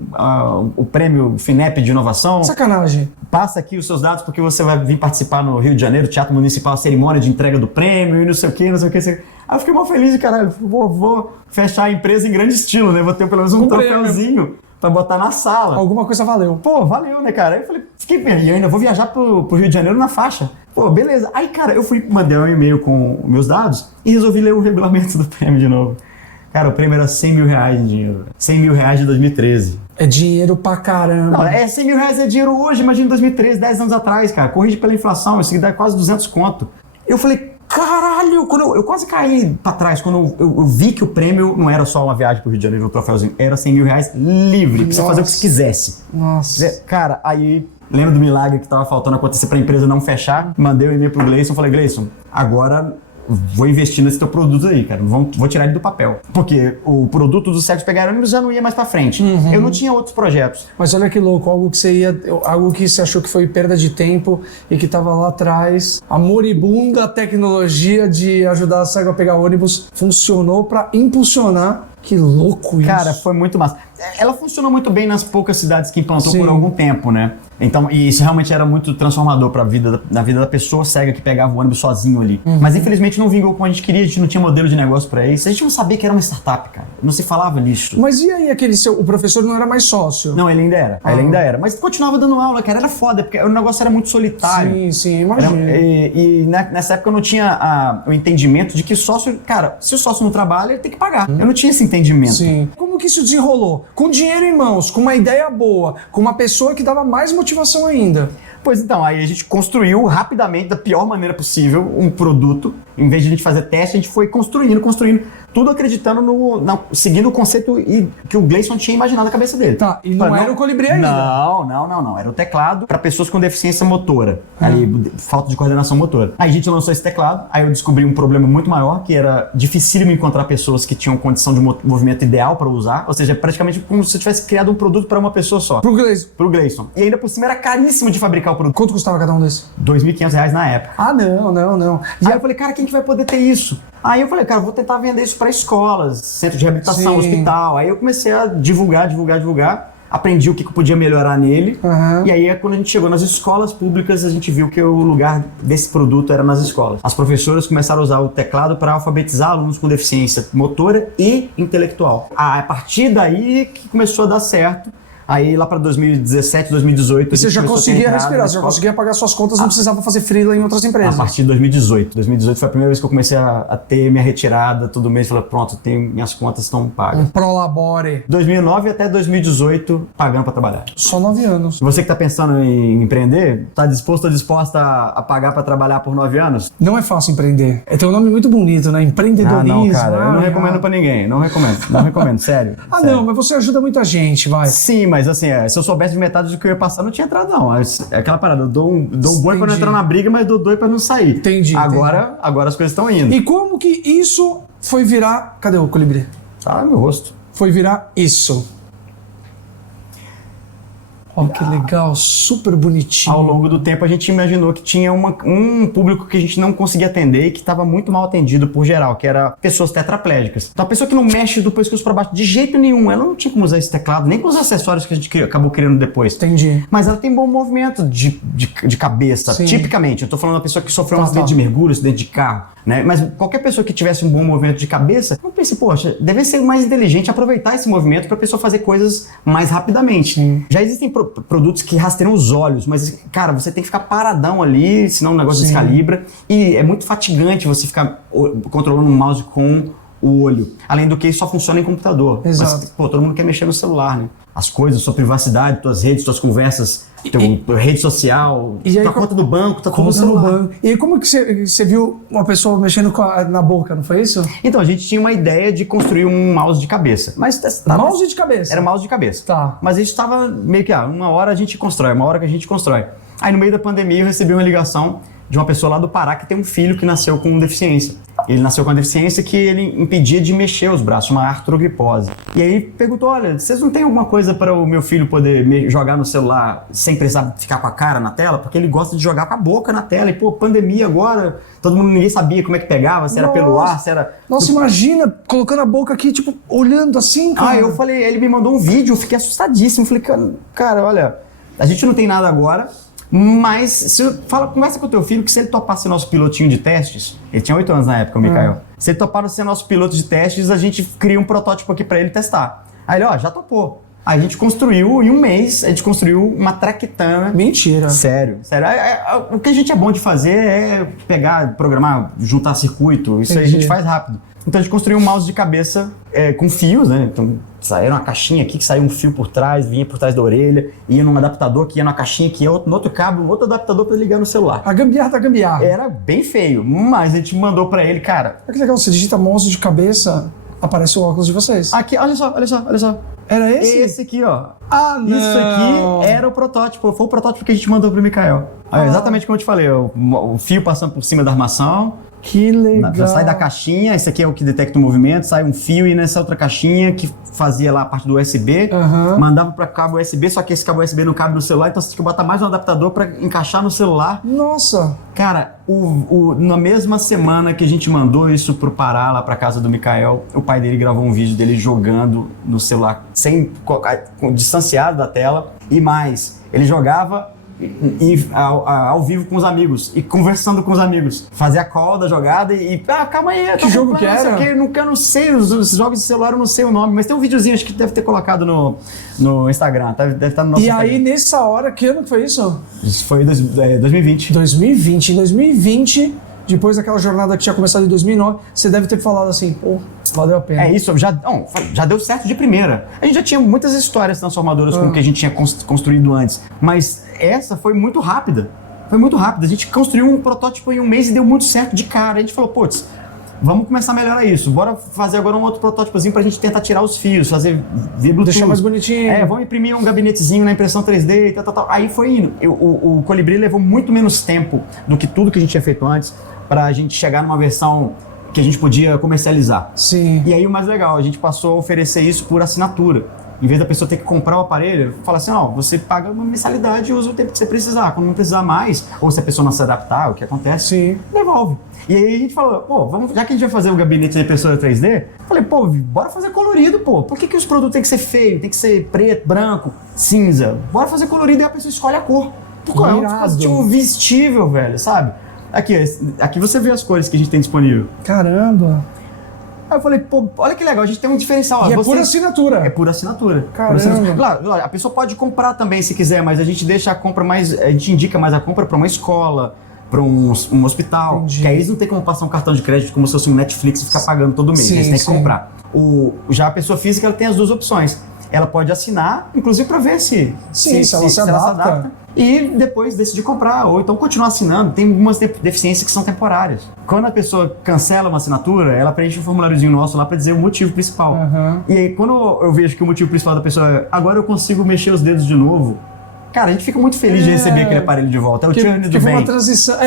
o prêmio FINEP de inovação. Sacanagem. Passa aqui os seus dados porque você vai vir participar no Rio de Janeiro, Teatro Municipal, a cerimônia de entrega do prêmio e não sei o que. Aí eu fiquei mal feliz, caralho. Vou fechar a empresa em grande estilo, né? Vou ter pelo menos um troféuzinho pra botar na sala. Alguma coisa valeu. Valeu, né, cara? Aí eu falei, fiquei bem, e eu ainda vou viajar pro Rio de Janeiro na faixa. Beleza. Aí, cara, eu mandei um e-mail com meus dados e resolvi ler o regulamento do prêmio de novo. Cara, o prêmio era 100 mil reais em dinheiro. 100 mil reais de 2013. É dinheiro pra caramba. Não, 100 mil reais é dinheiro hoje, imagina 2013, 10 anos atrás, cara. Corrige pela inflação, isso dá quase 200 conto. Eu falei, caralho, eu quase caí pra trás quando eu vi que o prêmio não era só uma viagem pro Rio de Janeiro, o troféuzinho, era 100 mil reais livre, pra você fazer o que você quisesse. Nossa. Cara, aí, lembra do milagre que tava faltando acontecer pra empresa não fechar? Mandei um e-mail pro Gleison, falei, Gleison, agora... vou investir nesse teu produto aí, cara. Vou tirar ele do papel. Porque o produto dos cegos pegaram ônibus já não ia mais pra frente. Eu não tinha outros projetos. Mas olha que louco, algo que você achou que foi perda de tempo e que tava lá atrás. A moribunda tecnologia de ajudar a cego a pegar ônibus funcionou pra impulsionar. Que louco isso. Cara, foi muito massa. Ela funcionou muito bem nas poucas cidades que implantou por algum tempo, né? Então, e isso realmente era muito transformador na vida da pessoa cega que pegava o ônibus sozinho ali. Mas infelizmente não vingou como a gente queria, a gente não tinha modelo de negócio pra isso. A gente não sabia que era uma startup, cara. Não se falava nisso. Mas e aí o professor não era mais sócio? Não, ele ainda era. Ele ainda era. Mas continuava dando aula, cara. Era foda, porque o negócio era muito solitário. Sim, imagina. Nessa época eu não tinha o entendimento de que sócio... Cara, se o sócio não trabalha, ele tem que pagar. Eu não tinha esse entendimento. Sim. Como que isso desenrolou? Com dinheiro em mãos, com uma ideia boa, com uma pessoa que dava mais motivação ainda. Pois então, aí a gente construiu rapidamente, da pior maneira possível, um produto. Em vez de a gente fazer teste, a gente foi construindo, tudo acreditando seguindo o conceito que o Gleison tinha imaginado na cabeça dele. Tá, e não era o Colibri ainda? Não. Era o teclado para pessoas com deficiência motora. Ali, falta de coordenação motora. Aí a gente lançou esse teclado, aí eu descobri um problema muito maior, que era dificílimo encontrar pessoas que tinham condição de movimento ideal para usar. Ou seja, praticamente como se você tivesse criado um produto para uma pessoa só. Pro Gleison. E ainda por cima era caríssimo de fabricar o produto. Quanto custava cada um desses? R$2.500 na época. Ah, não. E aí eu falei, cara, quem que vai poder ter isso? Aí eu falei, cara, vou tentar vender isso para escolas, centro de reabilitação, Sim. hospital. Aí eu comecei a divulgar. Aprendi o que eu podia melhorar nele. Aham. E aí, quando a gente chegou nas escolas públicas, a gente viu que o lugar desse produto era nas escolas. As professoras começaram a usar o teclado para alfabetizar alunos com deficiência motora e intelectual. A partir daí que começou a dar certo. Aí lá para 2017, 2018... E você já conseguia respirar, você já conseguia pagar suas contas, não precisava fazer freela em outras empresas. A partir de 2018. 2018 foi a primeira vez que eu comecei a ter minha retirada todo mês. Falei, pronto, minhas contas estão pagas. Um prolabore. 2009 até 2018, pagando para trabalhar. Só 9 anos. Você que tá pensando em empreender, tá disposto ou disposta a pagar para trabalhar por 9 anos? Não é fácil empreender. Tem um nome muito bonito, né? Empreendedorismo. Não, cara, eu não recomendo pra ninguém. Não recomendo, sério. Ah, sério. não, mas você ajuda muita gente, vai. Sim, mas assim, se eu soubesse de metade do que eu ia passar, não tinha entrado, não. É aquela parada, eu dou um boi pra não entrar na briga, mas dou dois pra não sair. Entendi. Agora as coisas estão indo. E como que isso foi virar... Cadê o colibri? Tá no meu rosto. Foi virar isso. Olha que legal, super bonitinho. Ao longo do tempo, a gente imaginou que tinha um público que a gente não conseguia atender e que estava muito mal atendido por geral, que era pessoas tetraplégicas. Então, a pessoa que não mexe do pescoço para baixo de jeito nenhum, ela não tinha como usar esse teclado, nem com os acessórios que a gente acabou criando depois. Entendi. Mas ela tem bom movimento de cabeça, Sim. tipicamente. Eu tô falando da pessoa que sofreu um Tá, acidente tá. de mergulho, acidente de carro, né? Mas qualquer pessoa que tivesse um bom movimento de cabeça, eu pensei, poxa, deve ser mais inteligente aproveitar esse movimento para a pessoa fazer coisas mais rapidamente. Sim. Já existem produtos que rastreiam os olhos, mas, cara, você tem que ficar paradão ali, senão o negócio Sim. descalibra. E é muito fatigante você ficar controlando um mouse com o olho. Além do que, só funciona em computador. Exato. Mas, pô, todo mundo quer mexer no celular, né? As coisas, sua privacidade, tuas redes, tuas conversas, tua rede social, E aí, tua conta do banco, tá tudo no Conta no celular. banco. E aí, como que você viu uma pessoa mexendo na boca, não foi isso? Então, a gente tinha uma ideia de construir um mouse de cabeça. Mas Mouse de cabeça. Era mouse de cabeça. Tá. Mas a gente estava meio que, uma hora a gente constrói, uma hora que a gente constrói. Aí no meio da pandemia eu recebi uma ligação de uma pessoa lá do Pará que tem um filho que nasceu com deficiência. Ele nasceu com uma deficiência que ele impedia de mexer os braços, uma artrogripose. E aí perguntou, olha, vocês não tem alguma coisa para o meu filho poder jogar no celular sem precisar ficar com a cara na tela? Porque ele gosta de jogar com a boca na tela. E pô, pandemia agora, ninguém sabia como é que pegava, se era pelo ar, se era... Nossa, imagina, colocando a boca aqui, tipo, olhando assim, cara. Eu falei, ele me mandou um vídeo, eu fiquei assustadíssimo. Falei, cara, olha, a gente não tem nada agora, mas conversa com o teu filho que se ele topar ser nosso pilotinho de testes, ele tinha 8 anos na época, o Mikael. Se ele topar ser nosso piloto de testes, a gente cria um protótipo aqui pra ele testar. Aí ele, já topou. Aí a gente construiu, em um mês, uma traquitana. Mentira. Sério. O que a gente é bom de fazer é pegar, programar, juntar circuito, isso aí a Entendi. gente faz rápido. Então a gente construiu um mouse de cabeça com fios, né? Então era uma caixinha aqui que saía um fio por trás, vinha por trás da orelha, ia num adaptador que ia numa caixinha que ia no outro cabo, um outro adaptador para ligar no celular. A gambiarra da gambiarra. Era bem feio, mas a gente mandou para ele, cara. Olha que legal, você digita mouse de cabeça, aparece o óculos de vocês. Aqui, olha só. Era esse? Esse aqui, ó. Ah, não. Isso aqui era o protótipo, foi o protótipo que a gente mandou pro Mikael. Exatamente como eu te falei, o fio passando por cima da armação. Que legal. Sai da caixinha, esse aqui é o que detecta o movimento, sai um fio e nessa outra caixinha que fazia lá a parte do USB, mandava para cabo USB, só que esse cabo USB não cabe no celular, então você tinha que botar mais um adaptador para encaixar no celular. Nossa. Cara, na mesma semana que a gente mandou isso pro Pará, lá pra casa do Mikael, o pai dele gravou um vídeo dele jogando no celular, distanciado da tela, e mais, ele jogava ao vivo com os amigos e conversando com os amigos, fazia a call da jogada e calma aí, que jogo que era? Eu não sei, os jogos de celular eu não sei o nome, mas tem um videozinho, acho que deve ter colocado no Instagram, deve estar no nosso Instagram. Aí nessa hora, que ano que foi isso? Isso foi 2020. 2020. Em 2020, depois daquela jornada que tinha começado em 2009, você deve ter falado assim, pô, valeu a pena. É isso, já deu certo de primeira. A gente já tinha muitas histórias transformadoras com o que a gente tinha construído antes, mas essa foi muito rápida. Foi muito rápida. A gente construiu um protótipo em um mês e deu muito certo de cara. A gente falou, putz, vamos começar a melhorar isso. Bora fazer agora um outro protótipozinho pra gente tentar tirar os fios, fazer via Bluetooth. Deixar mais bonitinho. Vamos imprimir um gabinetezinho na impressão 3D e tal. Aí foi indo. O Colibri levou muito menos tempo do que tudo que a gente tinha feito antes pra gente chegar numa versão que a gente podia comercializar. Sim. E aí o mais legal, a gente passou a oferecer isso por assinatura. Em vez da pessoa ter que comprar o aparelho, fala assim, ó, você paga uma mensalidade e usa o tempo que você precisar. Quando não precisar mais, ou se a pessoa não se adaptar, o que acontece, Sim. devolve. E aí a gente falou, pô, já que a gente vai fazer o gabinete de impressora 3D, falei, pô, bora fazer colorido, pô. Por que os produtos têm que ser feio, tem que ser preto, branco, cinza? Bora fazer colorido e a pessoa escolhe a cor. Porque é um dispositivo vestível, velho, sabe? Aqui você vê as cores que a gente tem disponível. Caramba. Aí eu falei, pô, olha que legal, a gente tem um diferencial. E é por assinatura. É por assinatura. Caramba. Claro, a pessoa pode comprar também se quiser, mas a gente deixa a compra mais, a gente indica mais a compra para uma escola, para um hospital. Entendi. Que aí eles não tem como passar um cartão de crédito como se fosse um Netflix e ficar pagando todo mês. Eles têm que comprar. Já a pessoa física, ela tem as duas opções. Ela pode assinar, inclusive para ver se ela se adapta. E depois decidir comprar, ou então continuar assinando. Tem algumas deficiências que são temporárias. Quando a pessoa cancela uma assinatura, ela preenche um formuláriozinho nosso lá para dizer o motivo principal. E aí, quando eu vejo que o motivo principal da pessoa é agora eu consigo mexer os dedos de novo, cara, a gente fica muito feliz de receber aquele aparelho de volta. É o Tierney do foi bem. uma transição.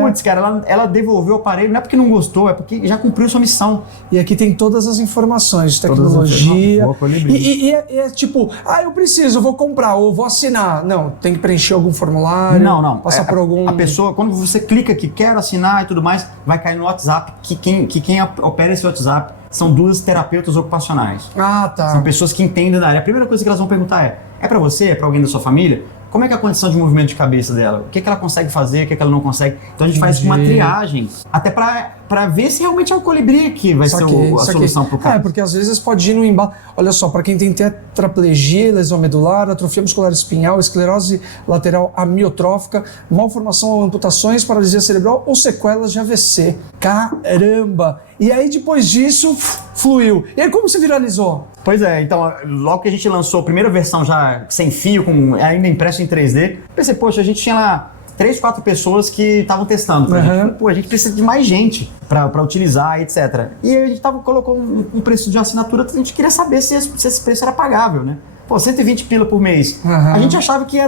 Putz, cara, ela devolveu o aparelho, não é porque não gostou, é porque já cumpriu sua missão. E aqui tem todas as informações de tecnologia. E é tipo, eu preciso, eu vou comprar ou vou assinar. Não, tem que preencher algum formulário. Não. Passar por algum. A pessoa, quando você clica que quer assinar e tudo mais, vai cair no WhatsApp, que quem opera esse WhatsApp são duas terapeutas ocupacionais. Tá. São pessoas que entendem da área. A primeira coisa que elas vão perguntar é pra você, é pra alguém da sua família? Como é que é a condição de movimento de cabeça dela? O que ela consegue fazer, o que ela não consegue? Então a gente faz uma triagem, até pra ver se realmente é o colibri que vai ser a solução pro cara. Porque às vezes pode ir no embalo. Olha só, para quem tem tetraplegia, lesão medular, atrofia muscular espinhal, esclerose lateral amiotrófica, malformação ou amputações, paralisia cerebral ou sequelas de AVC. Caramba! E aí depois disso, fluiu. E aí como você viralizou? Pois é, então logo que a gente lançou a primeira versão já sem fio, ainda impresso em 3D, pensei, poxa, a gente tinha lá 3, 4 pessoas que estavam testando pra gente. Pô, a gente precisa de mais gente pra utilizar, etc. E a gente colocou um preço de assinatura, a gente queria saber se esse preço era pagável, né? Pô, 120 pila por mês. A gente achava que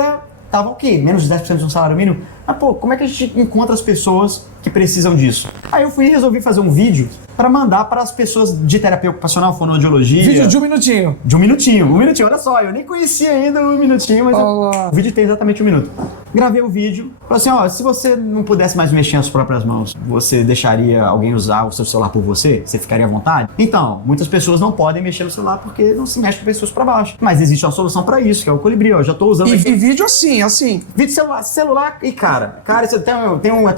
tava ok, menos de 10% de um salário mínimo. Mas, pô, como é que a gente encontra as pessoas que precisam disso? Aí eu fui e resolvi fazer um vídeo para mandar para as pessoas de terapia ocupacional, fonoaudiologia. Vídeo de 1 minutinho. De 1 minutinho. 1 minutinho, olha só, eu nem conhecia ainda o 1 minutinho, mas o vídeo tem exatamente 1 minuto. Gravei o vídeo, falei assim, ó, se você não pudesse mais mexer as próprias mãos, você deixaria alguém usar o seu celular por você? Você ficaria à vontade? Então, muitas pessoas não podem mexer no celular porque não se mexe com pessoas para baixo. Mas existe uma solução para isso, que é o colibri, ó, eu já tô usando aqui. E vídeo assim. Vídeo celular e cara, isso até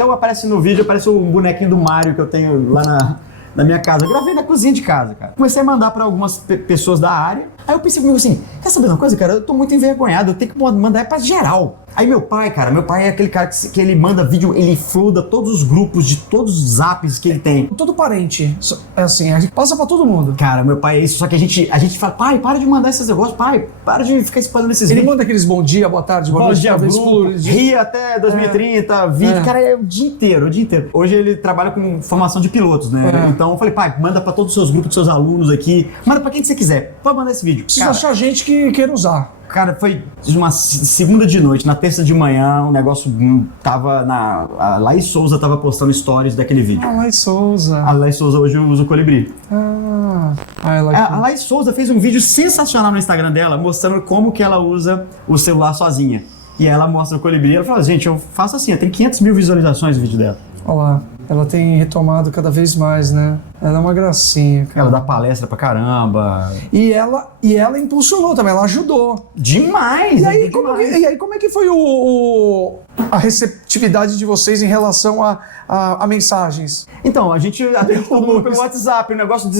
aparece no vídeo, aparece o bonequinho do Mario que eu tenho lá na minha casa. Eu gravei na cozinha de casa, cara. Comecei a mandar pra algumas pessoas da área. Aí eu pensei comigo assim, quer saber uma coisa, cara? Eu tô muito envergonhado, eu tenho que mandar pra geral. Aí meu pai é aquele cara que ele manda vídeo, ele floda todos os grupos de todos os zaps que ele tem. Todo parente, é assim, a gente passa pra todo mundo. Cara, meu pai é isso, só que a gente fala, pai, para de mandar esses negócios, pai, para de ficar espalhando esses vídeos. Ele manda aqueles bom dia, boa tarde, boa noite, ria até 2030, vídeo, cara, é o dia inteiro. Hoje ele trabalha com formação de pilotos, né? Então eu falei, pai, manda pra todos os seus grupos, dos seus alunos aqui, manda pra quem você quiser, pode mandar esse vídeo. Precisa achar gente que queira usar. Cara, foi uma segunda de noite, na terça de manhã, o negócio tava a Laís Souza tava postando stories daquele vídeo. A Laís Souza. A Laís Souza hoje usa o colibri. A Laís Souza fez um vídeo sensacional no Instagram dela, mostrando como que ela usa o celular sozinha. E ela mostra o colibri, ela fala, gente, eu faço assim, tem 500 mil visualizações o vídeo dela. Olha lá, ela tem retomado cada vez mais, né? Ela é uma gracinha, cara. Ela dá palestra pra caramba. E ela impulsionou também, ela ajudou. Demais! E aí, como é que foi a receptividade de vocês em relação a mensagens? Então, a gente derrubou pelo WhatsApp, o negócio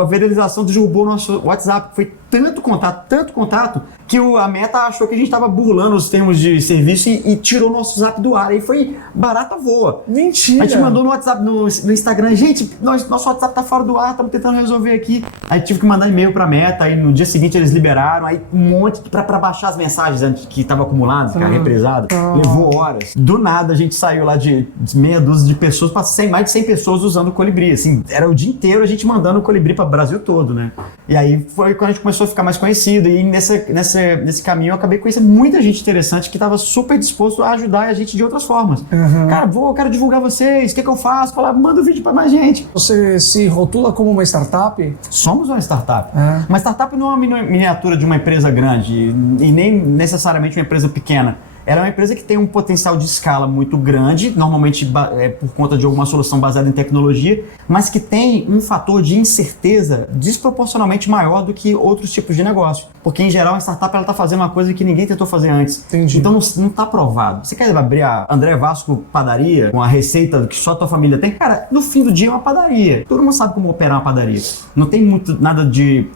a viralização derrubou o nosso WhatsApp. Foi tanto contato, que a Meta achou que a gente estava burlando os termos de serviço e tirou nosso Zap do ar. Aí foi barata voa. Mentira! A gente mandou no WhatsApp, no Instagram, gente, nosso WhatsApp tá fora do ar, estamos tentando resolver aqui. Aí tive que mandar e-mail pra Meta, aí no dia seguinte eles liberaram, aí um monte pra baixar as mensagens antes que estavam acumuladas, cara, represado. Levou horas. Do nada a gente saiu lá de meia dúzia de pessoas pra mais de 100 pessoas usando o colibri, assim, era o dia inteiro a gente mandando o colibri para o Brasil todo, né? E aí foi quando a gente começou a ficar mais conhecido, e nesse caminho eu acabei conhecendo muita gente interessante que estava super disposto a ajudar a gente de outras formas. Cara, eu quero divulgar vocês, o que eu faço? Falar, manda o vídeo para mais gente. Você se rotula como uma startup? Somos uma startup. É. Uma startup não é uma miniatura de uma empresa grande e nem necessariamente uma empresa pequena. Ela é uma empresa que tem um potencial de escala muito grande, normalmente por conta de alguma solução baseada em tecnologia, mas que tem um fator de incerteza desproporcionalmente maior do que outros tipos de negócio. Porque, em geral, a startup está fazendo uma coisa que ninguém tentou fazer antes. Entendi. Então, não está provado. Você quer abrir a André Vasco Padaria, com a receita que só a tua família tem? Cara, no fim do dia é uma padaria. Todo mundo sabe como operar uma padaria. Não tem nada de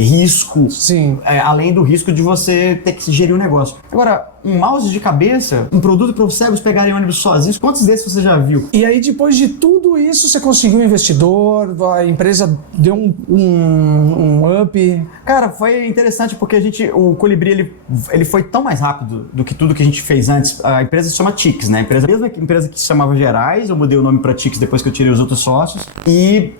risco, Sim. além do risco de você ter que gerir o negócio. Agora, um mouse de cabeça, um produto para os cegos pegarem ônibus sozinhos, quantos desses você já viu? E aí, depois de tudo isso, você conseguiu um investidor, a empresa deu um up. Cara, foi interessante porque o Colibri ele foi tão mais rápido do que tudo que a gente fez antes. A empresa se chama Tix, né? A mesma empresa que se chamava Gerais, eu mudei o nome para Tix depois que eu tirei os outros sócios, e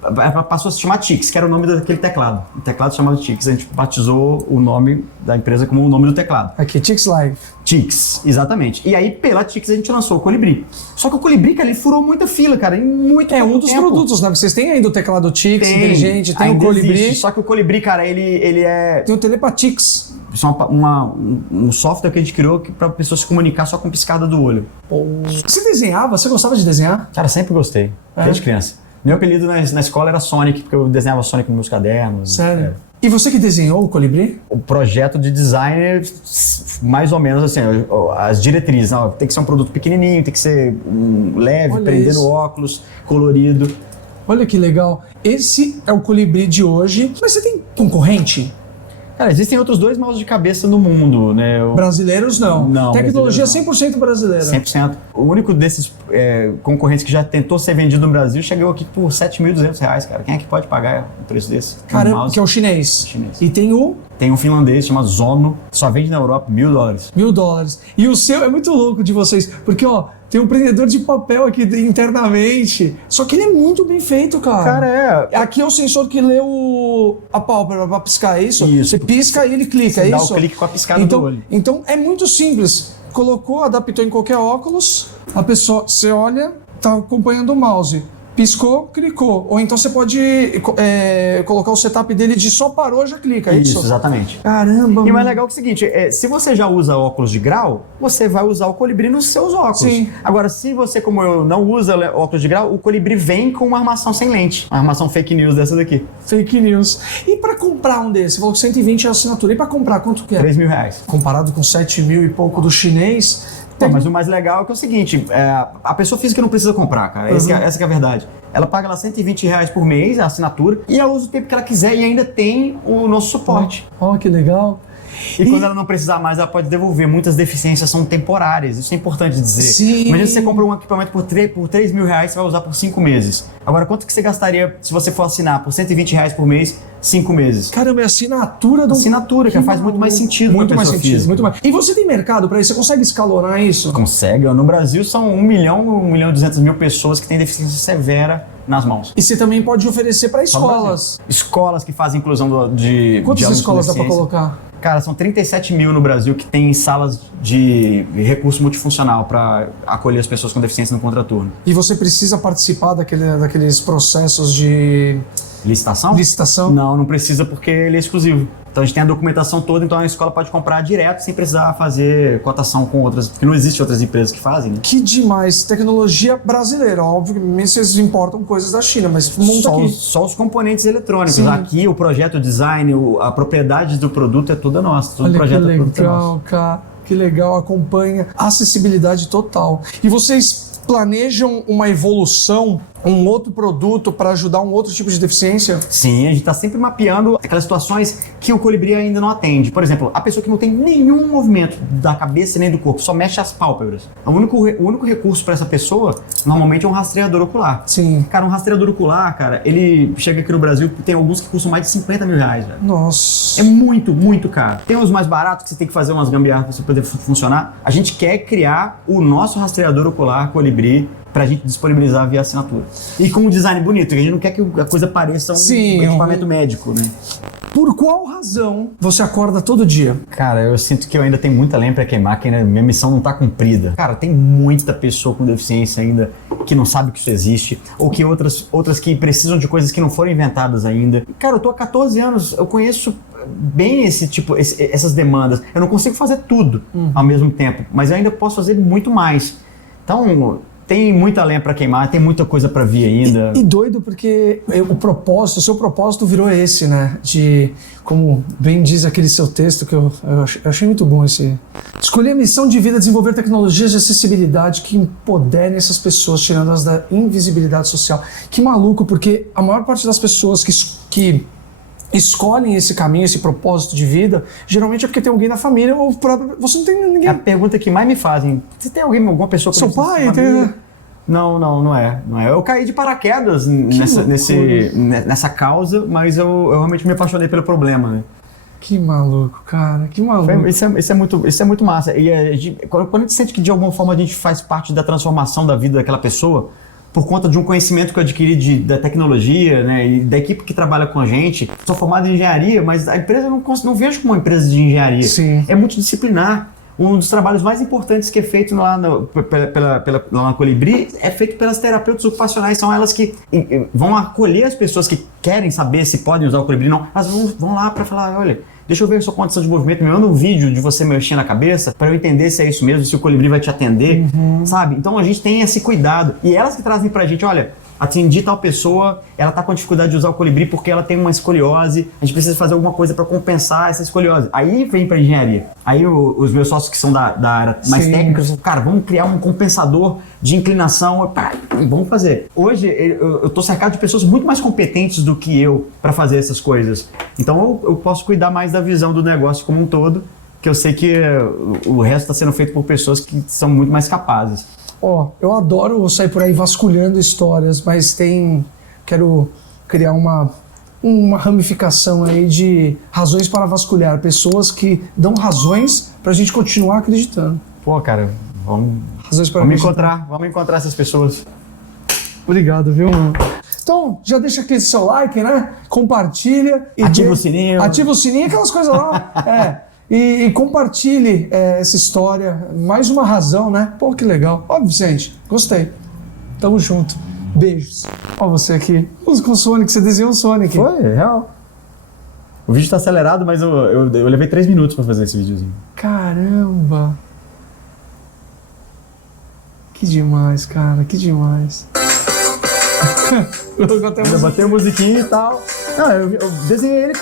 passou a se chamar Tix, que era o nome daquele teclado. O teclado se chamava Tix, a gente batizou o nome da empresa como o nome do teclado. Aqui, Tix Live. Tix, exatamente. E aí, pela Tix, a gente lançou o Colibri. Só que o Colibri, cara, ele furou muita fila, cara, em muito pouco Um dos tempo. produtos, né? Vocês têm ainda o teclado Tix, inteligente, tem o ainda Colibri. existe. Só que o Colibri, cara, ele é... Tem o Telepatix. Isso é um software que a gente criou para a pessoa se comunicar só com piscada do olho. Você desenhava? Você gostava de desenhar? Cara, sempre gostei, desde criança. Meu apelido na escola era Sonic, porque eu desenhava Sonic nos meus cadernos. Sério? E você que desenhou o Colibri? O projeto de design, mais ou menos assim, as diretrizes. Não, tem que ser um produto pequenininho, tem que ser leve, Olha prender isso. no óculos, colorido. Olha que legal. Esse é o Colibri de hoje. Mas você tem concorrente? Cara, existem outros 2 mouse de cabeça no mundo, né? Brasileiros não. Não, Tecnologia brasileiros 100% brasileira. 100%. O único desses concorrentes que já tentou ser vendido no Brasil chegou aqui por R$7.200, cara. Quem é que pode pagar um preço desse? Caramba, mouse? que é o chinês. Chinês. E tem o Tem um finlandês chamado Zono, só vende na Europa $1.000. $1.000. E o seu é muito louco de vocês, porque ó, tem um prendedor de papel aqui internamente. Só que ele é muito bem feito, cara. Cara, Aqui é o sensor que lê a pálpebra pra piscar, é isso? Isso. Você pisca e ele clica, é dá isso? o clique com a piscada então, do olho. Então é muito simples. Colocou, adaptou em qualquer óculos, a pessoa, você olha, tá acompanhando o mouse. Piscou, clicou. Ou então você pode colocar o setup dele de só parou, já clica, é isso? Isso, exatamente. Caramba, E o mais mano. legal é o seguinte, se você já usa óculos de grau, você vai usar o Colibri nos seus óculos. Sim. Agora, se você, como eu, não usa óculos de grau, o Colibri vem com uma armação sem lente. Uma armação fake news dessa daqui. Fake news. E pra comprar um desses? Você falou que 120 é a assinatura. E pra comprar, quanto que é? R$3.000. Comparado com 7 mil e pouco do chinês... Pô, mas o mais legal é que é o seguinte, a pessoa física não precisa comprar, cara. Essa que é a verdade. Ela paga lá R$120 por mês, a assinatura, e ela usa o tempo que ela quiser e ainda tem o nosso suporte. Ó, que legal. E quando ela não precisar mais, ela pode devolver. Muitas deficiências são temporárias, isso é importante dizer. Sim. Imagina se você compra um equipamento por R$3.000, você vai usar por 5 meses. Agora, quanto que você gastaria se você for assinar por R$120 por mês, 5 meses? Caramba, é assinatura do... Assinatura, que faz muito mais sentido Muito pra mais pessoa sentido, física. muito mais. E você tem mercado pra isso? Você consegue escalonar isso? Consegue. No Brasil são 1.200.000 pessoas que têm deficiência severa nas mãos. E você também pode oferecer pra Só no escolas. Brasil. Escolas que fazem inclusão de Quantas alunos com escolas dá pra deficiência. colocar? Cara, são 37 mil no Brasil que tem salas de recurso multifuncional para acolher as pessoas com deficiência no contraturno. E você precisa participar daqueles processos de Licitação? licitação? Não precisa porque ele é exclusivo. Então a gente tem a documentação toda, então a escola pode comprar direto sem precisar fazer cotação com outras, porque não existem outras empresas que fazem, né? Que demais. Tecnologia brasileira. Obviamente vocês importam coisas da China, mas monta aqui. Só os componentes eletrônicos. Sim. Aqui o projeto, o design, a propriedade do produto é toda nossa. Todo Olha projeto que é produto nosso. legal, cara. Que legal, acompanha. Acessibilidade total. E vocês planejam uma evolução, um outro produto para ajudar um outro tipo de deficiência? Sim, a gente está sempre mapeando aquelas situações que o Colibri ainda não atende. Por exemplo, a pessoa que não tem nenhum movimento da cabeça nem do corpo, só mexe as pálpebras. O único recurso para essa pessoa, normalmente, é um rastreador ocular. Sim. Cara, um rastreador ocular, cara, ele chega aqui no Brasil, tem alguns que custam mais de R$50 mil, velho. Nossa. É muito, muito caro. Tem os mais baratos que você tem que fazer umas gambiarras para você poder funcionar. A gente quer criar o nosso rastreador ocular Colibri pra gente disponibilizar via assinatura. E com um design bonito, que a gente não quer que a coisa pareça um Sim, equipamento médico, né? Por qual razão você acorda todo dia? Cara, eu sinto que eu ainda tenho muita lenha pra queimar, que ainda minha missão não tá cumprida. Cara, tem muita pessoa com deficiência ainda que não sabe que isso existe, ou que outras que precisam de coisas que não foram inventadas ainda. Cara, eu tô há 14 anos, eu conheço bem essas demandas. Eu não consigo fazer tudo ao mesmo tempo, mas eu ainda posso fazer muito mais. Então, tem muita lenha pra queimar, tem muita coisa pra vir ainda. E doido porque o seu propósito virou esse, né? De, como bem diz aquele seu texto, que eu achei muito bom esse. Escolher a missão de vida, desenvolver tecnologias de acessibilidade que empoderem essas pessoas, tirando-as da invisibilidade social. Que maluco, porque a maior parte das pessoas que escolhem esse caminho, esse propósito de vida, geralmente é porque tem alguém na família ou próprio. Você não tem ninguém. É a pergunta que mais me fazem: você tem alguma pessoa com Seu deficiência pai na tem. família? Não é. Eu caí de paraquedas nessa causa, mas eu realmente me apaixonei pelo problema, né? Que maluco, cara, que maluco. Isso é muito massa. E quando a gente sente que de alguma forma a gente faz parte da transformação da vida daquela pessoa, por conta de um conhecimento que eu adquiri da tecnologia, né, e da equipe que trabalha com a gente. Sou formado em engenharia, mas a empresa eu não vejo como uma empresa de engenharia. Sim. É multidisciplinar. Um dos trabalhos mais importantes que é feito lá na Colibri é feito pelas terapeutas ocupacionais. São elas que vão acolher as pessoas que querem saber se podem usar o Colibri ou não. Elas vão lá para falar, olha, deixa eu ver a sua condição de movimento, me manda um vídeo de você mexendo a cabeça para eu entender se é isso mesmo, se o Colibri vai te atender, sabe? Então a gente tem esse cuidado. E elas que trazem pra gente, olha, atendi tal pessoa, ela tá com dificuldade de usar o Colibri porque ela tem uma escoliose, a gente precisa fazer alguma coisa para compensar essa escoliose. Aí vem pra engenharia. Aí os meus sócios que são da área mais técnica, falam, cara, vamos criar um compensador de inclinação, vamos fazer. Hoje eu tô cercado de pessoas muito mais competentes do que eu para fazer essas coisas. Então eu posso cuidar mais da visão do negócio como um todo, que eu sei que o resto está sendo feito por pessoas que são muito mais capazes. Eu adoro sair por aí vasculhando histórias, mas quero criar uma ramificação aí de razões para vasculhar. Pessoas que dão razões pra gente continuar acreditando. Pô, cara, vamos encontrar essas pessoas. Obrigado, viu, mano? Então, já deixa aquele seu like, né? Compartilha. Ativa o sininho. Ativa o sininho, aquelas coisas lá. E compartilhe essa história. Mais uma razão, né? Pô, que legal. Ó, Vicente, gostei. Tamo junto. Beijos. Ó você aqui. Usa com o Sonic, você desenhou o Sonic. Foi, é real. O vídeo tá acelerado, mas eu levei 3 minutos pra fazer esse videozinho. Caramba. Que demais, cara. Que demais. Eu botei a musiquinha e tal. Não, eu desenhei ele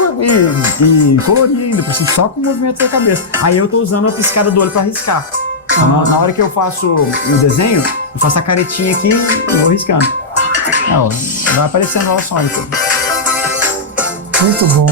e colori ainda, só com o movimento da cabeça. Aí eu tô usando a piscada do olho pra riscar. Então, na hora que eu faço o desenho, eu faço a caretinha aqui e vou riscando. Vai aparecendo lá o Sonic. Muito bom.